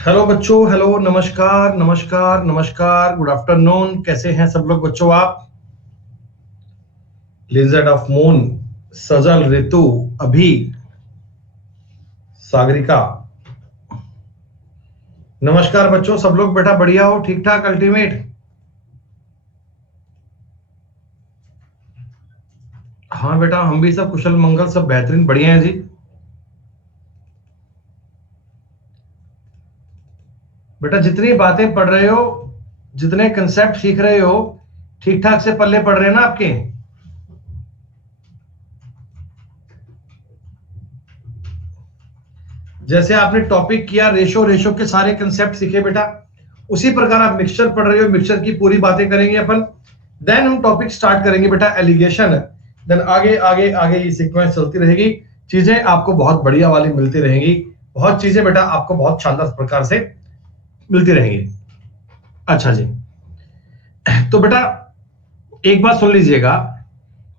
Hello बच्चों, hello, नमस्कार नमस्कार नमस्कार, गुड आफ्टरनून। कैसे हैं सब लोग बच्चों? आप लिजर्ड ऑफ मून, सजल, ऋतु, अभी, सागरिका, नमस्कार बच्चों। सब लोग बेटा बढ़िया हो? ठीक ठाक, अल्टीमेट? हाँ बेटा, हम भी सब कुशल मंगल, सब बेहतरीन, बढ़िया है जी। बेटा जितनी बातें पढ़ रहे हो, जितने कंसेप्ट सीख रहे हो, ठीक ठाक से पल्ले पढ़ रहे हैं ना आपके? जैसे आपने टॉपिक किया रेशो, रेशो के सारे कंसेप्ट सीखे बेटा, उसी प्रकार आप मिक्सचर पढ़ रहे हो, मिक्सचर की पूरी बातें करेंगे अपन। देन हम टॉपिक स्टार्ट करेंगे बेटा एलिगेशन। देन आगे आगे आगे ये सीक्वेंस चलती रहेगी, चीजें आपको बहुत बढ़िया वाली मिलती रहेंगी, बहुत चीजें बेटा आपको बहुत शानदार प्रकार से मिलती रहेंगी। अच्छा जी, तो बेटा एक बात सुन लीजिएगा,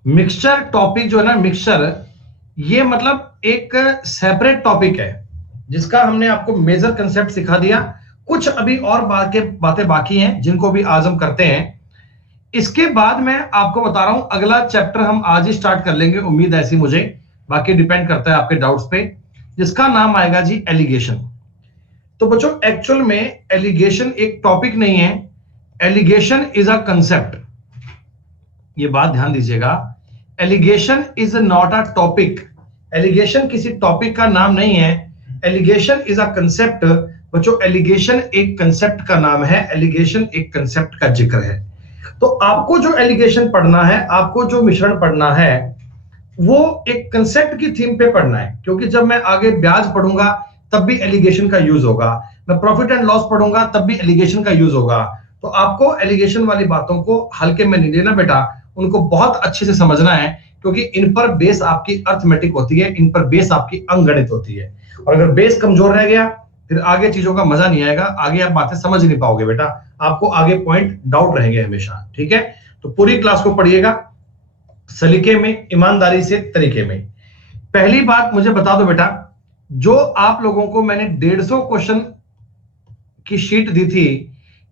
मिक्सचर टॉपिक जो है ना, मिक्सचर, ये मतलब एक सेपरेट टॉपिक है जिसका हमने आपको मेजर कंसेप्ट सिखा दिया। कुछ अभी और बातें बाकी हैं जिनको भी आज हम करते हैं। इसके बाद मैं आपको बता रहा हूं, अगला चैप्टर हम आज ही स्टार्ट कर लेंगे, उम्मीद ऐसी मुझे, बाकी डिपेंड करता है आपके डाउट्स पे, जिसका नाम आएगा जी एलिगेशन। तो बच्चों एक्चुअल में एलिगेशन एक टॉपिक नहीं है, एलिगेशन इज अ कंसेप्ट। ये बात ध्यान दीजिएगा, allegation is not a topic. Allegation किसी टॉपिक का नाम नहीं है, एलिगेशन इज अ कंसेप्ट। बच्चों एलिगेशन एक कंसेप्ट का नाम है, एलिगेशन एक कंसेप्ट का जिक्र है। तो आपको जो एलिगेशन पढ़ना है, आपको जो मिश्रण पढ़ना है, वो एक कंसेप्ट की थीम पे पढ़ना है, क्योंकि जब मैं आगे ब्याज पढ़ूंगा तब भी एलिगेशन का यूज होगा, मैं प्रॉफिट एंड लॉस पढ़ूंगा तब भी एलिगेशन का यूज होगा। तो आपको एलिगेशन वाली बातों को हल्के में नहीं लेना बेटा, उनको बहुत अच्छे से समझना है, क्योंकि इन पर बेस आपकी अर्थमेटिक होती है, इन पर बेस आपकी अंगगणित होती है। और अगर बेस कमजोर रह गया फिर आगे चीजों का मजा नहीं आएगा, आगे आप बातें समझ नहीं पाओगे बेटा, आपको आगे पॉइंट डाउट रहेंगे हमेशा। ठीक है, तो पूरी क्लास को पढ़िएगा सलीके में, ईमानदारी से, तरीके में। पहली बात मुझे बता दो बेटा, जो आप लोगों को मैंने 150 क्वेश्चन की शीट दी थी,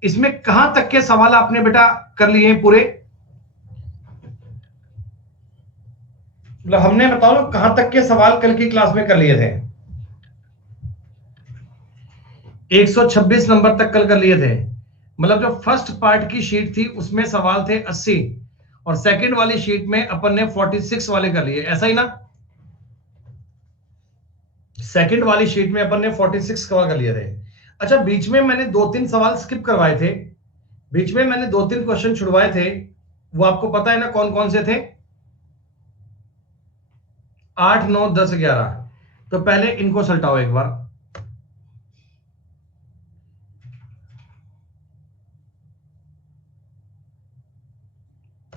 इसमें कहां तक के सवाल आपने बेटा कर लिए हैं पूरे? मतलब हमने बताओ ना कहां तक के सवाल कल की क्लास में कर लिए थे? 126 नंबर तक कल कर लिए थे। मतलब जो फर्स्ट पार्ट की शीट थी उसमें सवाल थे 80, और सेकंड वाली शीट में अपन ने 46 वाले कर लिए, ऐसा ही ना? सेकंड वाली शीट में अपन ने 46 कवर कर लिए थे। अच्छा, बीच में मैंने 2-3 सवाल स्किप करवाए थे, बीच में मैंने 2-3 क्वेश्चन छुड़वाए थे, वो आपको पता है ना कौन कौन से थे? 8, 9, 10, 11। तो पहले इनको सल्टाओ एक बार।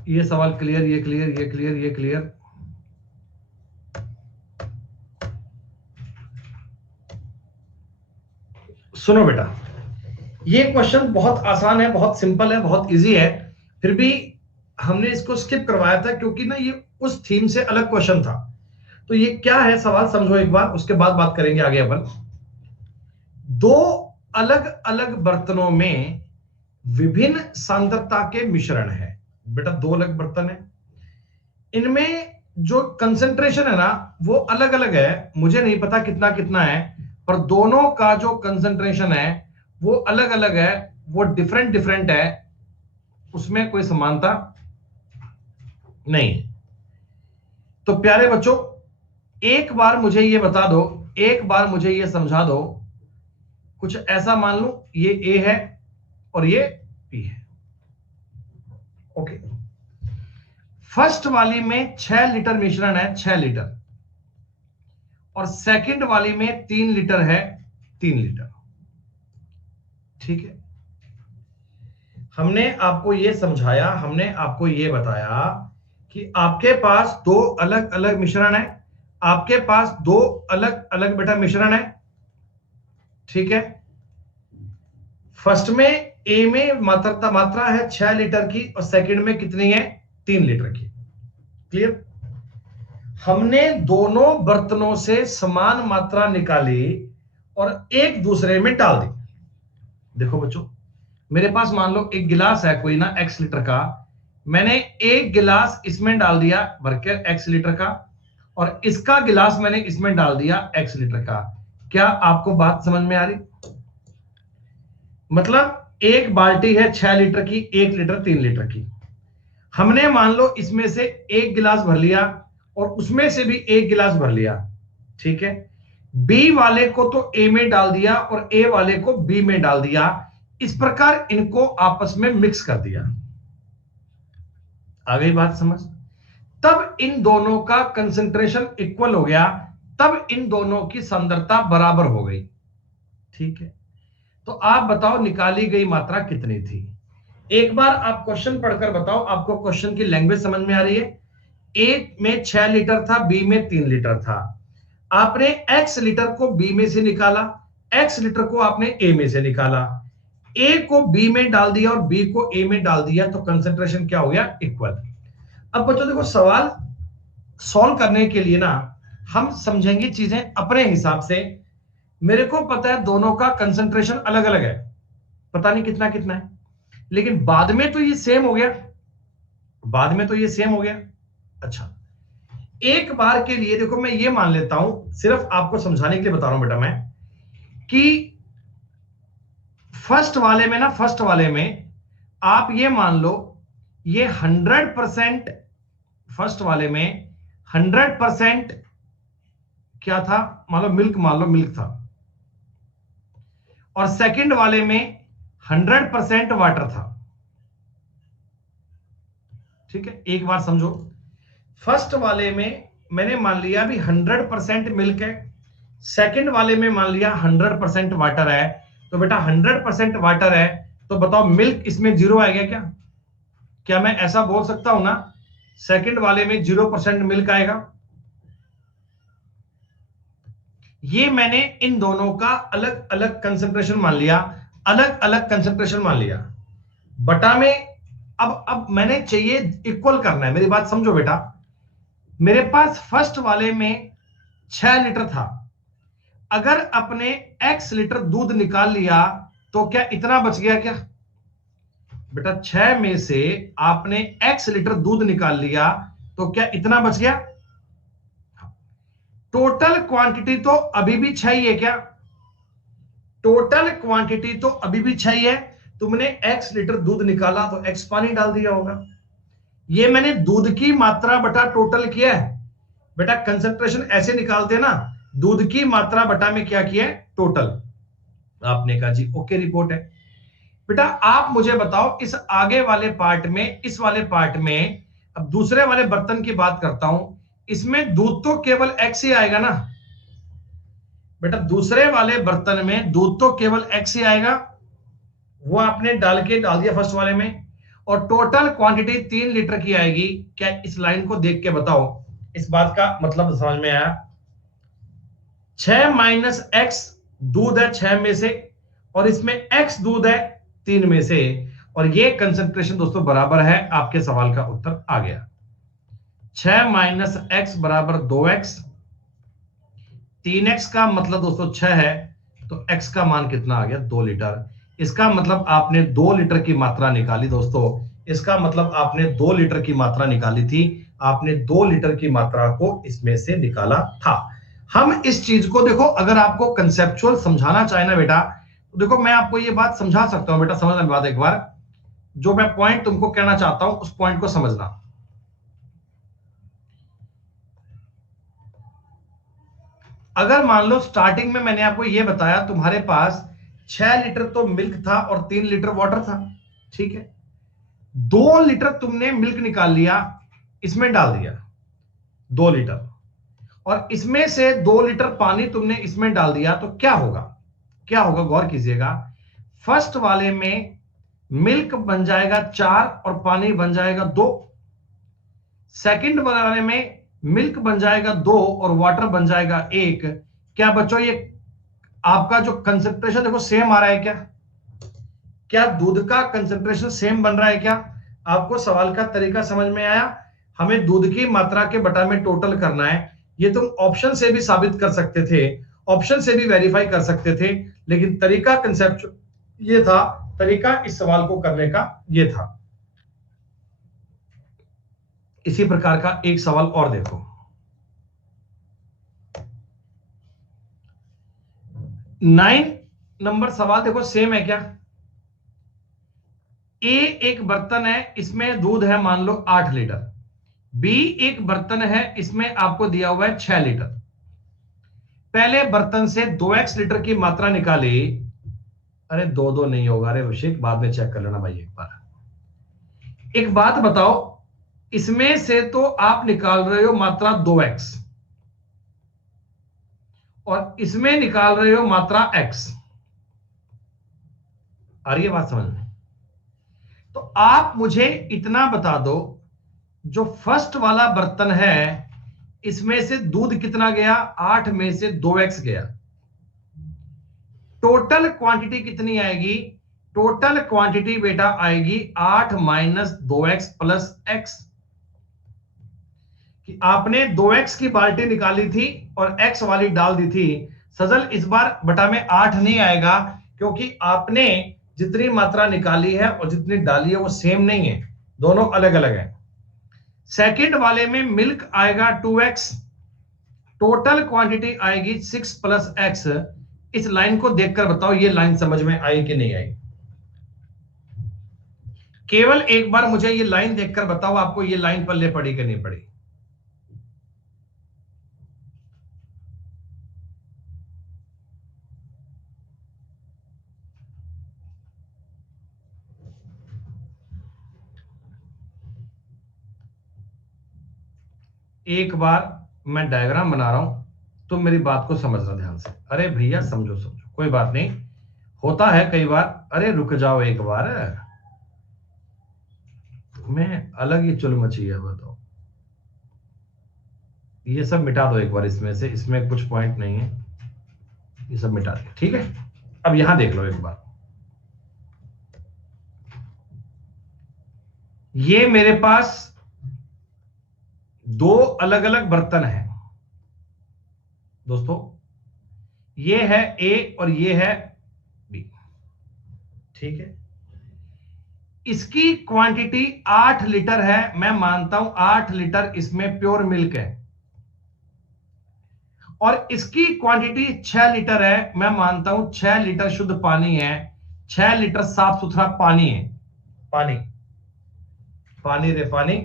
ये सवाल क्लियर, ये क्लियर, ये क्लियर, ये क्लियर। सुनो बेटा, ये क्वेश्चन बहुत आसान है, बहुत सिंपल है, बहुत इजी है, फिर भी हमने इसको स्किप करवाया था क्योंकि ना ये उस थीम से अलग क्वेश्चन था। तो ये क्या है सवाल समझो एक बार, उसके बाद बात करेंगे आगे अपन। दो अलग अलग बर्तनों में विभिन्न सांद्रता के मिश्रण है। बेटा दो अलग बर्तन है, इनमें जो कंसंट्रेशन है ना वो अलग अलग है, मुझे नहीं पता कितना कितना है, पर दोनों का जो कंसंट्रेशन है वो अलग अलग है, वो डिफरेंट डिफरेंट है, उसमें कोई समानता नहीं। तो प्यारे बच्चों, एक बार मुझे ये बता दो, एक बार मुझे ये समझा दो, कुछ ऐसा मान लो ये ए है और ये बी है। ओके, फर्स्ट वाली में 6 लीटर मिश्रण है, 6 लीटर, और सेकंड वाली में 3 लीटर है, 3 लीटर। ठीक है, हमने आपको ये समझाया, हमने आपको ये बताया कि आपके पास दो अलग अलग मिश्रण है, आपके पास दो अलग अलग बेटा मिश्रण है। ठीक है, फर्स्ट में ए में मात्रा है 6 लीटर की, और सेकंड में कितनी है? 3 लीटर की। क्लियर? हमने दोनों बर्तनों से समान मात्रा निकाली और एक दूसरे में डाल दी। देखो बच्चों, मेरे पास मान लो एक गिलास है कोई ना x लीटर का, मैंने एक गिलास इसमें डाल दिया भरकर x लीटर का, और इसका गिलास मैंने इसमें डाल दिया x लीटर का। क्या आपको बात समझ में आ रही? मतलब एक बाल्टी है 6 लीटर की, 1 लीटर 3 लीटर की। हमने मान लो इसमें से एक गिलास भर लिया और उसमें से भी एक गिलास भर लिया, ठीक है। बी वाले को तो ए में डाल दिया और ए वाले को बी में डाल दिया, इस प्रकार इनको आपस में मिक्स कर दिया। आ गई बात समझ? तब इन दोनों का कंसंट्रेशन इक्वल हो गया, तब इन दोनों की सांद्रता बराबर हो गई, ठीक है। तो आप बताओ निकाली गई मात्रा कितनी थी? एक बार आप क्वेश्चन पढ़कर बताओ, आपको क्वेश्चन की लैंग्वेज समझ में आ रही है? ए में 6 लीटर था, बी में 3 लीटर था। आपने x लीटर को b में से निकाला, x लीटर को आपने a में से निकाला, a को b में डाल दिया और b को a में डाल दिया, तो कंसंट्रेशन क्या हो गया? इक्वल। अब बच्चों देखो, सवाल सॉल्व करने के लिए ना हम समझेंगे चीजें अपने हिसाब से। मेरे को पता है दोनों का कंसंट्रेशन अलग अलग है, पता नहीं कितना कितना है, लेकिन बाद में तो ये सेम हो गया, बाद में तो ये सेम हो गया। अच्छा, एक बार के लिए देखो मैं ये मान लेता हूं, सिर्फ आपको समझाने के लिए बता रहा हूं बेटा मैं, कि फर्स्ट वाले में ना, फर्स्ट वाले में आप ये मान लो ये 100%, फर्स्ट वाले में 100% क्या था? मान लो मिल्क, मान लो मिल्क था, और सेकंड वाले में 100% वाटर था, ठीक है। एक बार समझो, फर्स्ट वाले में मैंने मान लिया भी 100% मिल्क है, सेकंड वाले में मान लिया 100% वाटर है। तो बेटा 100% वाटर है, तो बताओ मिल्क इसमें जीरो आएगा क्या? क्या मैं ऐसा बोल सकता हूं ना, सेकंड वाले में 0% मिल्क आएगा? ये मैंने इन दोनों का अलग अलग कंसंट्रेशन मान लिया, अलग अलग कंसंट्रेशन मान लिया, बटा में अब मैंने चाहिए इक्वल करना है। मेरी बात समझो बेटा, मेरे पास फर्स्ट वाले में 6 लीटर था, अगर अपने x लीटर दूध निकाल लिया तो क्या इतना बच गया क्या? बेटा 6 में से आपने x लीटर दूध निकाल लिया तो क्या इतना बच गया? टोटल क्वांटिटी तो अभी भी 6 ही है क्या? टोटल क्वांटिटी तो अभी भी 6 ही है। तुमने x लीटर दूध निकाला तो x पानी डाल दिया होगा। ये मैंने दूध की मात्रा बटा टोटल किया है। बेटा कंसंट्रेशन ऐसे निकालते हैं ना, दूध की मात्रा बटा में क्या किया है? टोटल। आपने कहा जी ओके, रिपोर्ट है। बेटा आप मुझे बताओ, इस आगे वाले पार्ट में, इस वाले पार्ट में, अब दूसरे वाले बर्तन की बात करता हूं, इसमें दूध तो केवल x ही आएगा ना बेटा, दूसरे वाले बर्तन में दूध तो केवल x ही आएगा, वो आपने डाल दिया फर्स्ट वाले में, और टोटल क्वांटिटी 3 लीटर की आएगी। क्या इस लाइन को देख के बताओ इस बात का मतलब समझ में आया? 6 माइनस x दूध है 6 में से, और इसमें x दूध है 3 में से, और ये कंसंट्रेशन दोस्तों बराबर है। आपके सवाल का उत्तर आ गया। 6 माइनस x बराबर 2x, 3x का मतलब दोस्तों 6 है, तो x का मान कितना आ गया? 2 लीटर। इसका मतलब आपने 2 लीटर की मात्रा निकाली दोस्तों, इसका मतलब आपने 2 लीटर की मात्रा निकाली थी, आपने 2 लीटर की मात्रा को इसमें से निकाला था। हम इस चीज को देखो, अगर आपको कंसेप्चुअल समझाना चाहे ना बेटा, तो देखो मैं आपको ये बात समझा सकता हूं बेटा, समझना बात एक बार, जो मैं पॉइंट तुमको कहना चाहता हूं उस पॉइंट को समझना। अगर मान लो स्टार्टिंग में मैंने आपको यह बताया तुम्हारे पास 6 लीटर तो मिल्क था और 3 लीटर वाटर था, ठीक है। 2 लीटर तुमने मिल्क निकाल लिया, इसमें डाल दिया 2 लीटर, और इसमें से 2 लीटर पानी तुमने इसमें डाल दिया, तो क्या होगा? क्या होगा गौर कीजिएगा। फर्स्ट वाले में मिल्क बन जाएगा 4 और पानी बन जाएगा 2, सेकंड वाले में मिल्क बन जाएगा 2 और वाटर बन जाएगा 1। क्या बच्चों ये आपका जो कंसंट्रेशन देखो सेम आ रहा है क्या? क्या दूध का कंसंट्रेशन सेम बन रहा है क्या? आपको सवाल का तरीका समझ में आया? हमें दूध की मात्रा के बटा में टोटल करना है। ये तुम ऑप्शन से भी साबित कर सकते थे, ऑप्शन से भी वेरीफाई कर सकते थे, लेकिन तरीका कंसेप्ट ये था, तरीका इस सवाल को करने का ये था। इसी प्रकार का एक सवाल और देखो, 9 नंबर सवाल देखो, सेम है क्या? ए एक बर्तन है, इसमें दूध है मान लो 8 लीटर। बी एक बर्तन है, इसमें आपको दिया हुआ है 6 लीटर। पहले बर्तन से 2x लीटर की मात्रा निकाली। अरे दो दो नहीं होगा, अरे अभिषेक बाद में चेक कर लेना भाई एक बार। एक बात बताओ, इसमें से तो आप निकाल रहे हो मात्रा 2x और इसमें निकाल रहे हो मात्रा x। आ रही है बात समझ में? तो आप मुझे इतना बता दो, जो फर्स्ट वाला बर्तन है इसमें से दूध कितना गया? 8 में से 2x गया। टोटल क्वांटिटी कितनी आएगी? टोटल क्वांटिटी बेटा आएगी 8 माइनस 2x प्लस x। कि आपने 2x की बाल्टी निकाली थी और x वाली डाल दी थी। सजल इस बार बटा में 8 नहीं आएगा, क्योंकि आपने जितनी मात्रा निकाली है और जितनी डाली है वो सेम नहीं है, दोनों अलग अलग है। सेकंड वाले में मिल्क आएगा 2x, टोटल क्वांटिटी आएगी 6 प्लस x। इस लाइन को देखकर बताओ ये लाइन समझ में आई कि नहीं आई? केवल एक बार मुझे ये लाइन देखकर बताओ, आपको ये लाइन पल्ले पड़ी कि नहीं पड़ी? एक बार मैं डायग्राम बना रहा हूं, तुम मेरी बात को समझना ध्यान से। अरे भैया समझो समझो, कोई बात नहीं, होता है कई बार। अरे रुक जाओ एक बार, तुम्हें अलग ही चुल मची है, बताओ। ये सब मिटा दो एक बार इसमें से, इसमें कुछ पॉइंट नहीं है, ये सब मिटा दो, ठीक है? अब यहां देख लो एक बार, ये मेरे पास दो अलग अलग बर्तन हैं दोस्तों, ये है ए और ये है बी, ठीक है? इसकी क्वांटिटी 8 लीटर है, मैं मानता हूं 8 लीटर इसमें प्योर मिल्क है, और इसकी क्वांटिटी 6 लीटर है, मैं मानता हूं 6 लीटर शुद्ध पानी है, 6 लीटर साफ सुथरा पानी है। पानी पानी रे पानी,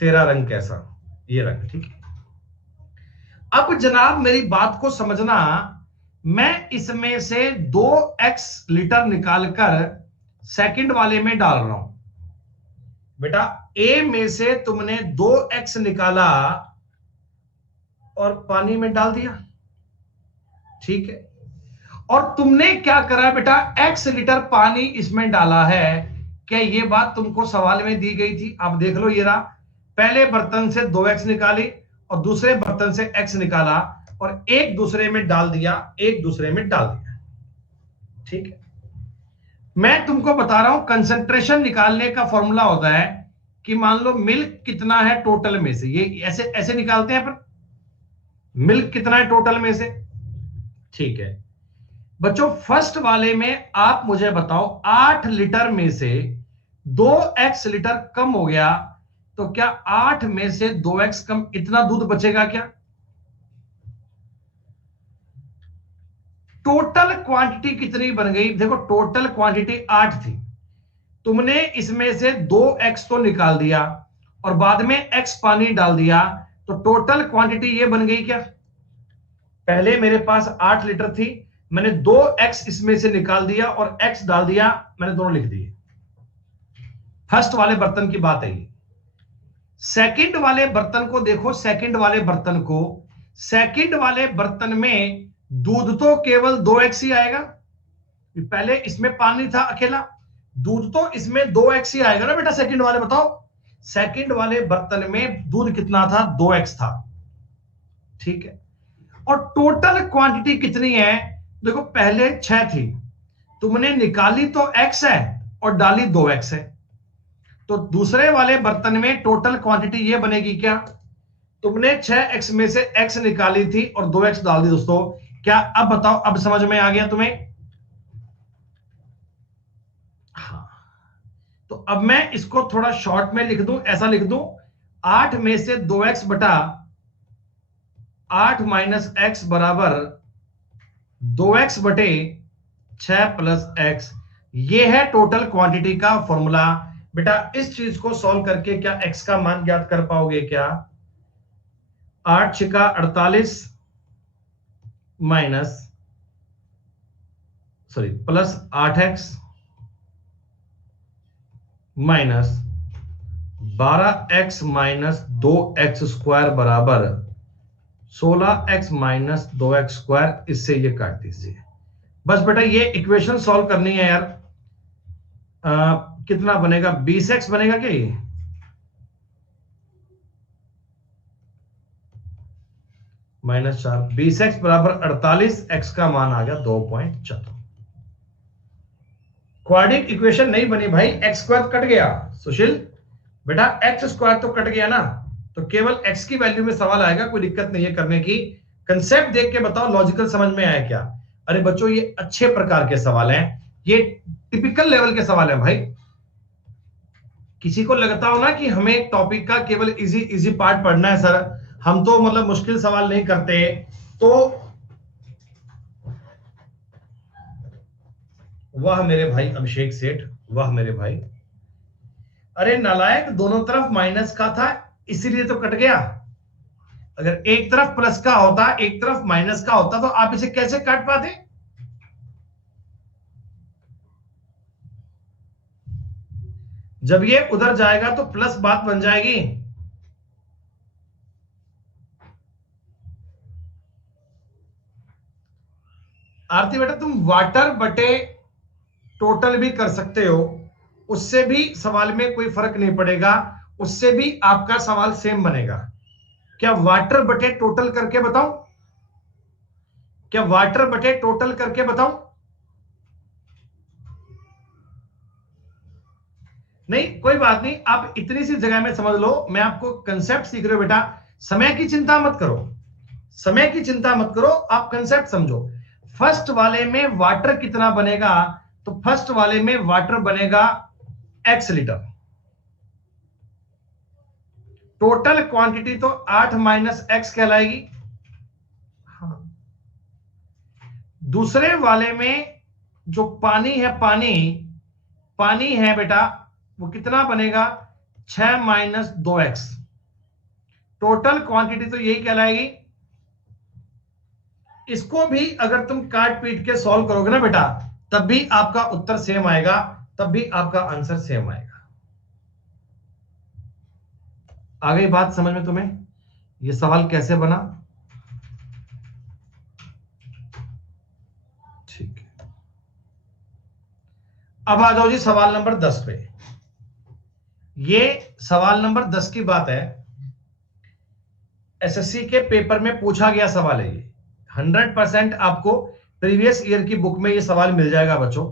तेरा रंग कैसा? ये रंग, ठीक है? अब जनाब मेरी बात को समझना, मैं इसमें से 2x लीटर निकालकर सेकंड वाले में डाल रहा हूं। बेटा ए में से तुमने 2x निकाला और पानी में डाल दिया, ठीक है? और तुमने क्या करा बेटा? x लीटर पानी इसमें डाला है। क्या ये बात तुमको सवाल में दी गई थी? अब देख लो, ये रहा, पहले बर्तन से 2x निकाली और दूसरे बर्तन से x निकाला और एक दूसरे में डाल दिया, एक दूसरे में डाल दिया, ठीक है? मैं तुमको बता रहा हूं, कंसंट्रेशन निकालने का फॉर्मूला होता है कि मान लो मिल्क कितना है टोटल में से, ये ऐसे ऐसे निकालते हैं, पर मिल्क कितना है टोटल में से, ठीक है? बच्चों फर्स्ट वाले में आप मुझे बताओ, 8 लीटर में से 2x लीटर कम हो गया, तो क्या 8 में से 2x कम इतना दूध बचेगा क्या? टोटल क्वांटिटी कितनी बन गई? देखो टोटल क्वांटिटी 8 थी, तुमने इसमें से 2x तो निकाल दिया और बाद में x पानी डाल दिया, तो टोटल क्वांटिटी ये बन गई क्या? पहले मेरे पास 8 लीटर थी, मैंने 2x इसमें से निकाल दिया और x डाल दिया, मैंने दोनों लिख दिए। फर्स्ट वाले बर्तन की बात है ये। सेकंड वाले बर्तन को देखो, सेकंड वाले बर्तन को, सेकंड वाले बर्तन में दूध तो केवल 2x ही आएगा, पहले इसमें पानी था अकेला, दूध तो इसमें 2x ही आएगा ना बेटा सेकंड वाले, बताओ। सेकंड वाले बर्तन में दूध कितना था? 2x था, ठीक है? और टोटल क्वांटिटी कितनी है? देखो पहले 6 थी, तुमने निकाली तो x है और डाली 2x है, तो दूसरे वाले बर्तन में टोटल क्वांटिटी ये बनेगी क्या? तुमने 6x में से x निकाली थी और 2x डाल दी दोस्तों। क्या अब बताओ, अब समझ में आ गया तुम्हें? हाँ, तो अब मैं इसको थोड़ा शॉर्ट में लिख दूं, ऐसा लिख दूं, 8 में से 2x बटा 8 माइनस x बराबर 2x बटे 6 प्लस x। ये है टोटल क्वांटिटी का फॉर्मूला। बेटा इस चीज को सॉल्व करके क्या x का मान ज्ञात कर पाओगे क्या? 8 छिका 48 minus plus 8x minus 12x minus 2x square बराबर 16x माइनस 2x स्क्वायर। इससे ये काट दीजिए बस। बेटा ये इक्वेशन सॉल्व करनी है यार। कितना बनेगा? 20x बनेगा क्या ये? माइनस 4, 20x बराबर 48, x का मान आ गया 2.4। क्वाड्रिक इक्वेशन नहीं बनी भाई, एक्स स्क्वायर कट गया सुशील। बेटा एक्स स्क्वायर तो कट गया ना, तो केवल x की वैल्यू में सवाल आएगा, कोई दिक्कत नहीं है करने की। कंसेप्ट देख के बताओ लॉजिकल समझ में आया क्या? अरे बच्चों ये अच्छे प्रकार के सवाल हैं, ये टिपिकल लेवल के सवाल हैं भाई। किसी को लगता हो ना कि हमें टॉपिक का केवल इजी इजी पार्ट पढ़ना है सर, हम तो मतलब मुश्किल सवाल नहीं करते, तो वाह मेरे भाई अभिषेक सेठ, वाह मेरे भाई। अरे नालायक, दोनों तरफ माइनस का था इसीलिए तो कट गया। अगर एक तरफ प्लस का होता, एक तरफ माइनस का होता, तो आप इसे कैसे काट पाते? जब ये उधर जाएगा तो प्लस बात बन जाएगी। आरती बेटा तुम वाटर बटे टोटल भी कर सकते हो, उससे भी सवाल में कोई फर्क नहीं पड़ेगा, उससे भी आपका सवाल सेम बनेगा। क्या वाटर बटे टोटल करके बताऊं? क्या वाटर बटे टोटल करके बताऊं? नहीं कोई बात नहीं, आप इतनी सी जगह में समझ लो, मैं आपको कंसेप्ट सीख रहे हो बेटा। समय की चिंता मत करो, समय की चिंता मत करो, आप कंसेप्ट समझो। फर्स्ट वाले में वाटर कितना बनेगा? तो फर्स्ट वाले में वाटर बनेगा x लीटर। टोटल क्वांटिटी तो 8 माइनस एक्स कहलाएगी। हाँ। दूसरे वाले में जो पानी है, पानी है बेटा, वो कितना बनेगा? 6 माइनस 2x। टोटल क्वांटिटी तो यही कहलाएगी। इसको भी अगर तुम काट पीट के सॉल्व करोगे ना बेटा, तब भी आपका उत्तर सेम आएगा, तब भी आपका आंसर सेम आएगा। आ गई बात समझ में तुम्हें? ये सवाल कैसे बना? ठीक है, अब आ जाओ जी सवाल नंबर 10 पे। ये सवाल नंबर 10 की बात है, एसएससी के पेपर में पूछा गया सवाल है ये। 100% आपको प्रीवियस ईयर की बुक में ये सवाल मिल जाएगा बच्चों।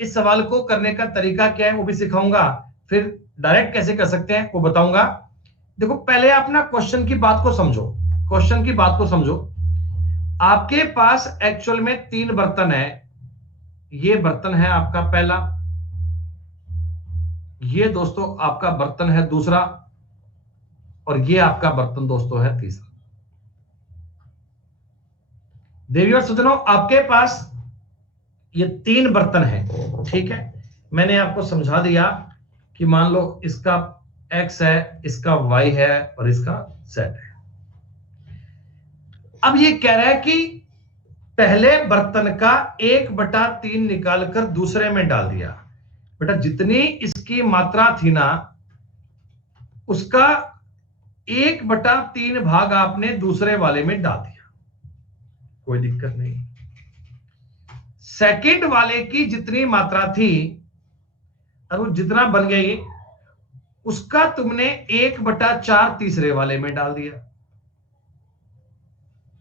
इस सवाल को करने का तरीका क्या है वो भी सिखाऊंगा, फिर डायरेक्ट कैसे कर सकते हैं वो बताऊंगा। देखो पहले आप ना क्वेश्चन की बात को समझो, क्वेश्चन की बात को समझो। आपके पास एक्चुअल में 3 बर्तन है। ये बर्तन है आपका पहला, ये दोस्तों आपका बर्तन है दूसरा, और ये आपका बर्तन दोस्तों है तीसरा। देवी और सज्जनों, आपके पास ये 3 बर्तन है, ठीक है। मैंने आपको समझा दिया कि मान लो इसका x है, इसका y है और इसका z है। अब ये कह रहा है कि पहले बर्तन का 1/3 निकालकर दूसरे में डाल दिया। बेटा जितनी इसकी मात्रा थी ना, उसका 1/3 भाग आपने दूसरे वाले में डाल दिया, कोई दिक्कत नहीं। सेकंड वाले की जितनी मात्रा थी, अब वो जितना बन गया ये, उसका तुमने 1/4 तीसरे वाले में डाल दिया,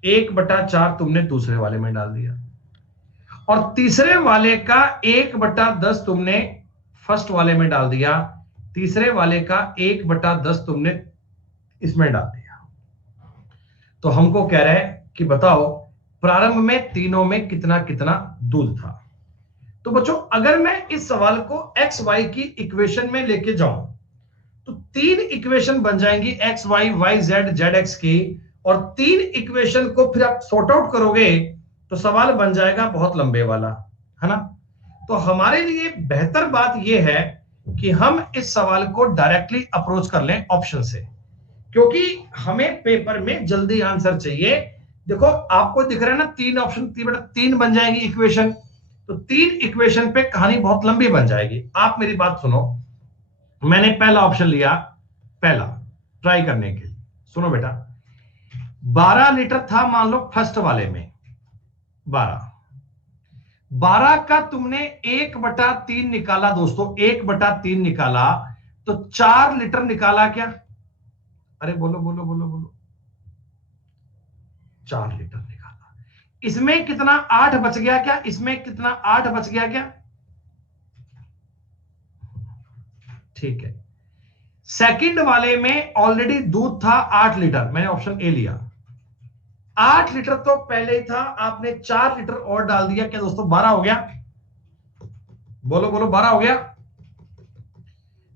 1/4 तुमने दूसरे वाले में डाल दिया, और तीसरे वाले का 1/10 तुमने फर्स्ट वाले में डाल दिया। तीसरे वाले का 1/10 तुमने इसमें डाल दिया। तो हमको कह रहा है कि बताओ प्रारंभ में तीनों में कितना कितना दूध था। तो बच्चों अगर मैं इस सवाल को एक्स वाई की इक्वेशन में लेके जाऊं तो 3 इक्वेशन बन जाएंगी X Y Y Z Z X की, और 3 इक्वेशन को फिर आप सॉर्ट आउट करोगे तो सवाल बन जाएगा बहुत लंबे वाला, है ना। तो हमारे लिए बेहतर बात यह है कि हम इस सवाल को डायरेक्टली अप्रोच कर लें ऑप्शन से, क्योंकि हमें पेपर में जल्दी आंसर चाहिए। देखो आपको दिख रहा है ना 3 ऑप्शन, 3 बन जाएंगी इक्वेशन, तो 3 इक्वेशन पे कहानी बहुत लंबी बन जाएगी। आप मेरी बात सुनो, मैंने पहला ऑप्शन लिया, पहला ट्राई करने के लिए। सुनो बेटा, 12 लीटर था मान लो फर्स्ट वाले में, 12 का तुमने 1/3 निकाला दोस्तों, 1/3 निकाला तो 4 लीटर निकाला क्या? अरे बोलो बोलो बोलो बोलो, 4 लीटर निकाला। इसमें कितना 8 बच गया क्या? इसमें कितना 8 बच गया क्या? ठीक है। सेकंड वाले में ऑलरेडी दूध था 8 लीटर, मैंने ऑप्शन ए लिया। 8 लीटर तो पहले ही था, आपने 4 लीटर और डाल दिया, क्या दोस्तों 12 हो गया? बोलो बोलो 12 हो गया।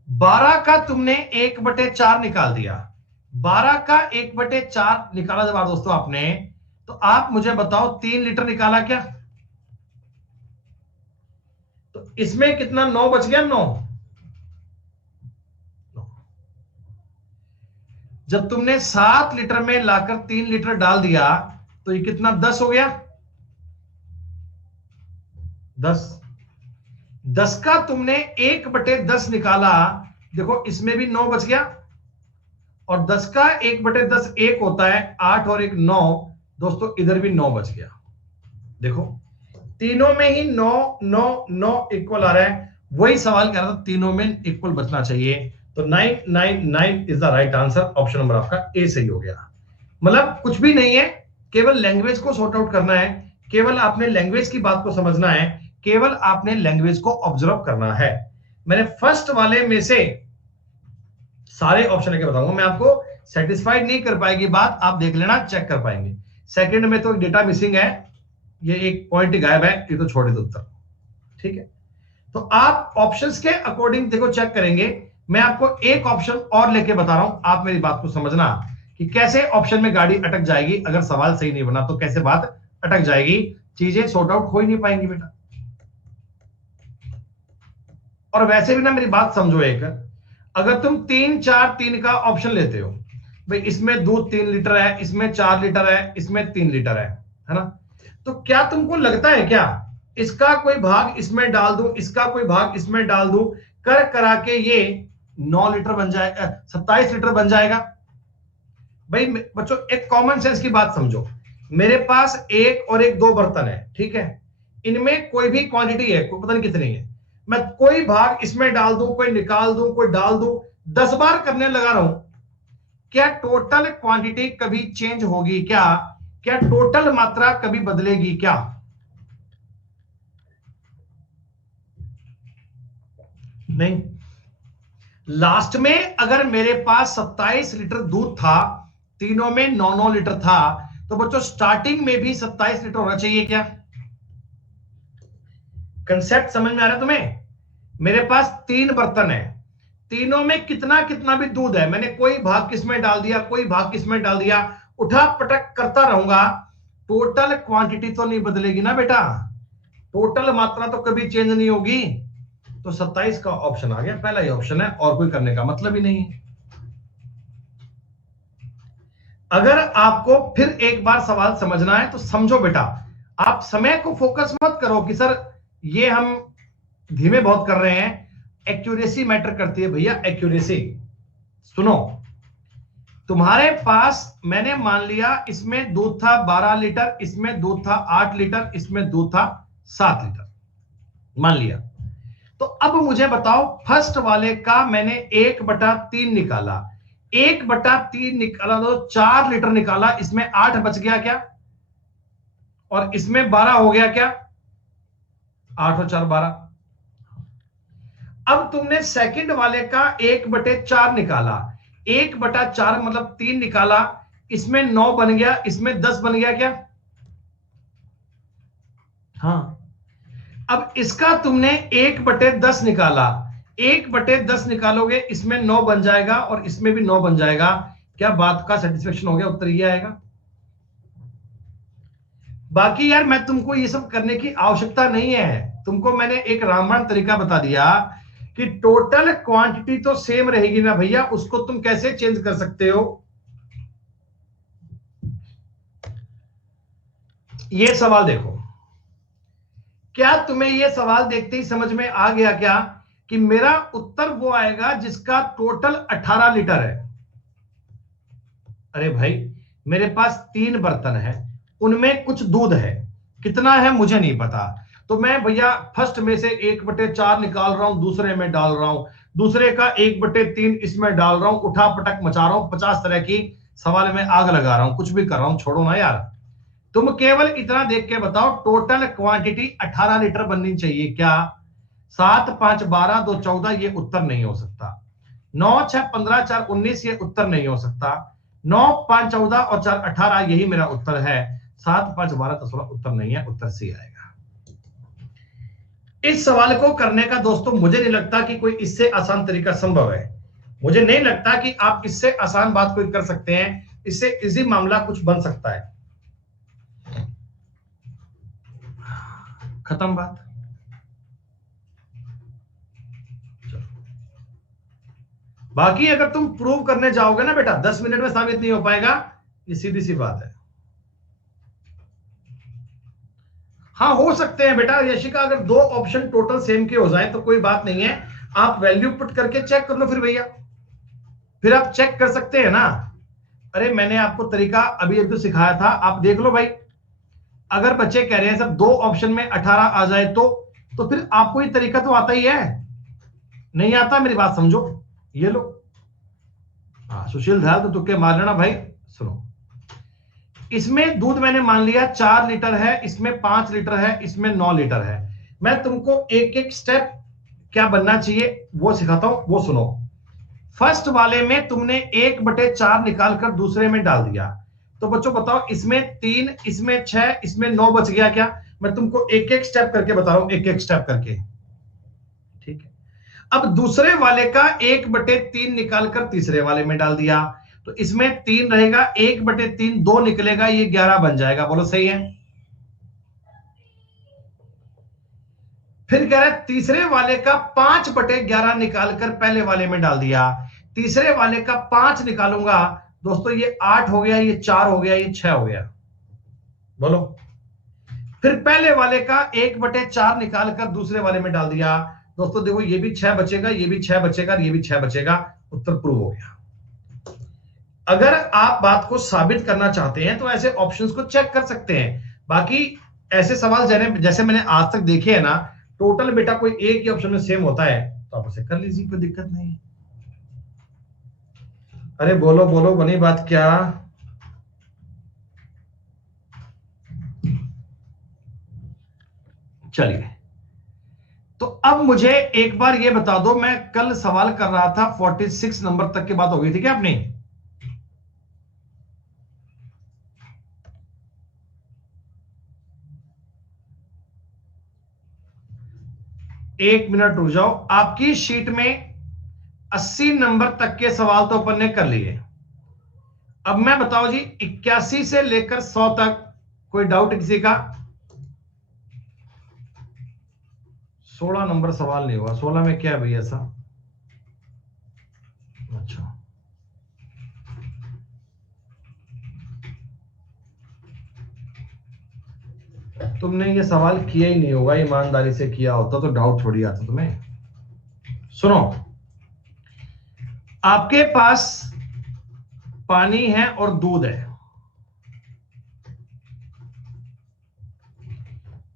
12 का तुमने 1/4 निकाल दिया, 12 का 1/4 निकाला जब दोस्तों आपने, तो आप मुझे बताओ 3 लीटर निकाला क्या? तो इसमें कितना 9 बच गया, 9। जब तुमने 7 लीटर में लाकर 3 लीटर डाल दिया तो ये कितना 10 हो गया, 10। 10 का तुमने 1/10 निकाला, देखो इसमें भी 9 बच गया, और 10 का 1/10 1 होता है, 8 और 1 9, दोस्तों इधर भी 9 बच गया। देखो तीनों में ही 9 9 9 इक्वल आ रहा है, वही सवाल कह रहा था, तीनों में इक्वल बचना चाहिए। तो 999 is the right answer, option number आपका ए सही हो गया। मतलब कुछ भी नहीं है, केवल लैंग्वेज को सॉर्ट आउट करना है, केवल आपने लैंग्वेज की बात को समझना है, केवल आपने लैंग्वेज को ऑब्जर्व करना है। मैंने फर्स्ट वाले में से सारे ऑप्शन लेके बताऊंगा, मैं आपको सेटिस्फाइड नहीं कर पाएगी बात, आप देख लेना, चेक कर पाएंगे। सेकंड में तो डेटा मिसिंग है, ये एक पॉइंट ही गायब है, ये तो छोड़ दो उत्तर, ठीक है। तो आप ऑप्शंस के अकॉर्डिंग देखो चेक करेंगे। मैं आपको एक ऑप्शन और लेके बता रहा हूं, आप मेरी बात को समझना कि कैसे ऑप्शन में गाड़ी अटक जाएगी, अगर सवाल सही नहीं बना तो कैसे बात अटक जाएगी, चीजें सॉर्ट आउट हो ही नहीं पाएंगी बेटा। और वैसे भी ना मेरी बात समझो, एक अगर तुम 3 4 3 का ऑप्शन लेते हो, भाई इसमें दूध 3 लीटर है, इसमें 4 लीटर है, इसमें 3 लीटर है ना, तो क्या तुमको लगता है क्या इसका कोई भाग इसमें डाल दूं, इसका कोई भाग इसमें डाल दूं, कर करा के ये 9 लीटर बन जाएगा, 27 लीटर बन जाएगा? भाई बच्चों एक कॉमन सेंस की बात समझो, मेरे पास एक और एक 2 बर्तन है, ठीक है, इनमें कोई भी क्वांटिटी है, कोई पता नहीं कितनी है, मैं कोई भाग इसमें डाल दूं, कोई निकाल दूं, कोई डाल दूं, 10 बार करने लगा रहा हूं, क्या टोटल क्वांटिटी कभी चेंज होगी क्या? क्या टोटल मात्रा कभी बदलेगी क्या? नहीं। लास्ट में अगर मेरे पास 27 लीटर दूध था, तीनों में 9 लीटर था, तो बच्चों स्टार्टिंग में भी 27 लीटर होना चाहिए क्या? कंसेप्ट समझ में आ रहा है तुम्हें? मेरे पास 3 बर्तन है, तीनों में कितना कितना भी दूध है, मैंने कोई भाग किसमें डाल दिया, कोई भाग किसमें डाल दिया, उठा पटक करता रहूंगा, टोटल क्वांटिटी तो नहीं बदलेगी ना बेटा, टोटल मात्रा तो कभी चेंज नहीं होगी। तो 27 का ऑप्शन आ गया, पहला ही ऑप्शन है, और कोई करने का मतलब ही नहीं है। अगर आपको फिर एक बार सवाल समझना है तो समझो बेटा, आप समय को फोकस मत करो कि सर ये हम धीमे बहुत कर रहे हैं, एक्यूरेसी मैटर करती है भैया, एक्यूरेसी। सुनो, तुम्हारे पास मैंने मान लिया इसमें दूध था 12 लीटर, इसमें दूध था 8 लीटर, इसमें दूध था 7 लीटर, मान लिया। तो अब मुझे बताओ फर्स्ट वाले का मैंने 1/3 निकाला, 1/3 निकाला तो 4 लीटर निकाला, इसमें 8 बच गया क्या? और इसमें 12 हो गया क्या? 8 और 4 12। अब तुमने सेकंड वाले का 1/4 निकाला, 1/4 मतलब 3 निकाला, इसमें 9 बन गया, इसमें 10 बन गया क्या? हाँ। अब इसका तुमने 1/10 निकाला, 1/10 निकालोगे, इसमें 9 बन जाएगा और इसमें भी 9 बन जाएगा। क्या बात का सेटिस्फेक्शन हो गया? उत्तर ये आएगा। बाकी यार मैं तुमको ये सब करने की आवश्यकता नहीं है, तुमको मैंने एक रामबाण तरीका बता दिया कि टोटल क्वांटिटी तो सेम रहेगी ना भैया, उसको तुम कैसे चेंज कर सकते हो। ये सवाल देखो, क्या तुम्हें यह सवाल देखते ही समझ में आ गया क्या कि मेरा उत्तर वो आएगा जिसका टोटल 18 लीटर है। अरे भाई मेरे पास 3 बर्तन है, उनमें कुछ दूध है, कितना है मुझे नहीं पता, तो मैं भैया फर्स्ट में से 1/4 निकाल रहा हूं, दूसरे में डाल रहा हूं, दूसरे का 1/3 इसमें डाल रहा हूं, उठा पटक मचा रहा हूं, 50 तरह की सवाल में आग लगा रहा हूं, कुछ भी कर रहा हूं, छोड़ो ना यार। तुम केवल इतना देख के बताओ टोटल क्वांटिटी 18 लीटर बननी चाहिए क्या? 7 5 12 2 14 ये उत्तर नहीं हो सकता। 9 6 15 4 19 ये उत्तर नहीं हो सकता। 9 5 14 और 4 18 यही मेरा उत्तर है। 7 5 12 16 उत्तर नहीं है, उत्तर सी आएगा। इस सवाल को करने का दोस्तों मुझे नहीं लगता कि कोई इससे आसान तरीका संभव है। मुझे नहीं लगता कि आप इससे आसान बात कोई कर सकते हैं, इससे इजी मामला कुछ बन सकता है। खत्म बात। बाकी अगर तुम प्रूव करने जाओगे ना बेटा, 10 मिनट में साबित नहीं हो पाएगा, ये सीधी सी बात है। हाँ हो सकते हैं बेटा यशिका, अगर 2 ऑप्शन टोटल सेम के हो जाए तो कोई बात नहीं है, आप वैल्यू पुट करके चेक कर लो फिर भैया, फिर आप चेक कर सकते हैं ना। अरे मैंने आपको तरीका अभी अभी तो सिखाया था, आप देख लो भाई। अगर बच्चे कह रहे हैं सर 2 ऑप्शन में 18 आ जाए तो फिर आपको ये तरीका तो आता ही है। नहीं आता मेरी बात समझो, ये लो। हाँ सुशील दयाल तो तुक्के मार लेना भाई। सुनो, इसमें दूध मैंने मान लिया 4 लीटर है, इसमें 5 लीटर है, इसमें 9 लीटर है। मैं तुमको एक एक स्टेप क्या बनना चाहिए वो सिखाता हूं, वो सुनो। फर्स्ट वाले में तुमने 1/4 निकाल कर दूसरे में डाल दिया, तो बच्चों बताओ इसमें 3, इसमें 6, इसमें 9 बच गया क्या? मैं तुमको एक एक स्टेप करके बता रहा हूं, एक एक स्टेप करके, ठीक है। अब दूसरे वाले का 1/3 निकालकर तीसरे वाले में डाल दिया, तो इसमें 3 रहेगा, 1/3 2 निकलेगा, ये 11 बन जाएगा। बोलो सही है? फिर कह रहा है तीसरे वाले का 5/11 निकालकर पहले वाले में डाल दिया, तीसरे वाले का 5 निकालूंगा दोस्तों, ये 8 हो गया, ये 4 हो गया, ये 6 हो गया। बोलो। फिर पहले वाले का 1/4 निकालकर दूसरे वाले में डाल दिया दोस्तों, देखो ये भी 6 बचेगा, ये भी 6 बचेगा, ये भी 6 बचेगा, उत्तर प्रूव हो गया। अगर आप बात को साबित करना चाहते हैं तो ऐसे ऑप्शंस को चेक कर सकते हैं। बाकी ऐसे सवाल जैसे मैंने आज तक देखे हैं ना, टोटल बेटा कोई एक ही ऑप्शन में सेम होता है, तो आप उसे कर लीजिए, कोई दिक्कत नहीं। अरे बोलो बोलो, बनी बात क्या? चलिए, तो अब मुझे एक बार ये बता दो, मैं कल सवाल कर रहा था 46 नंबर तक की बात हो गई थी क्या अपनी? एक मिनट रुक जाओ, आपकी शीट में 80 नंबर तक के सवाल तो अपन ने कर लिए। अब मैं बताओ जी 81 से लेकर 100 तक कोई डाउट किसी का? 16 नंबर सवाल नहीं हुआ, 16 में क्या है भैया ऐसा? अच्छा, तुमने ये सवाल किया ही नहीं होगा, ईमानदारी से किया होता तो डाउट थोड़ी आता तुम्हें। सुनो, आपके पास पानी है और दूध है,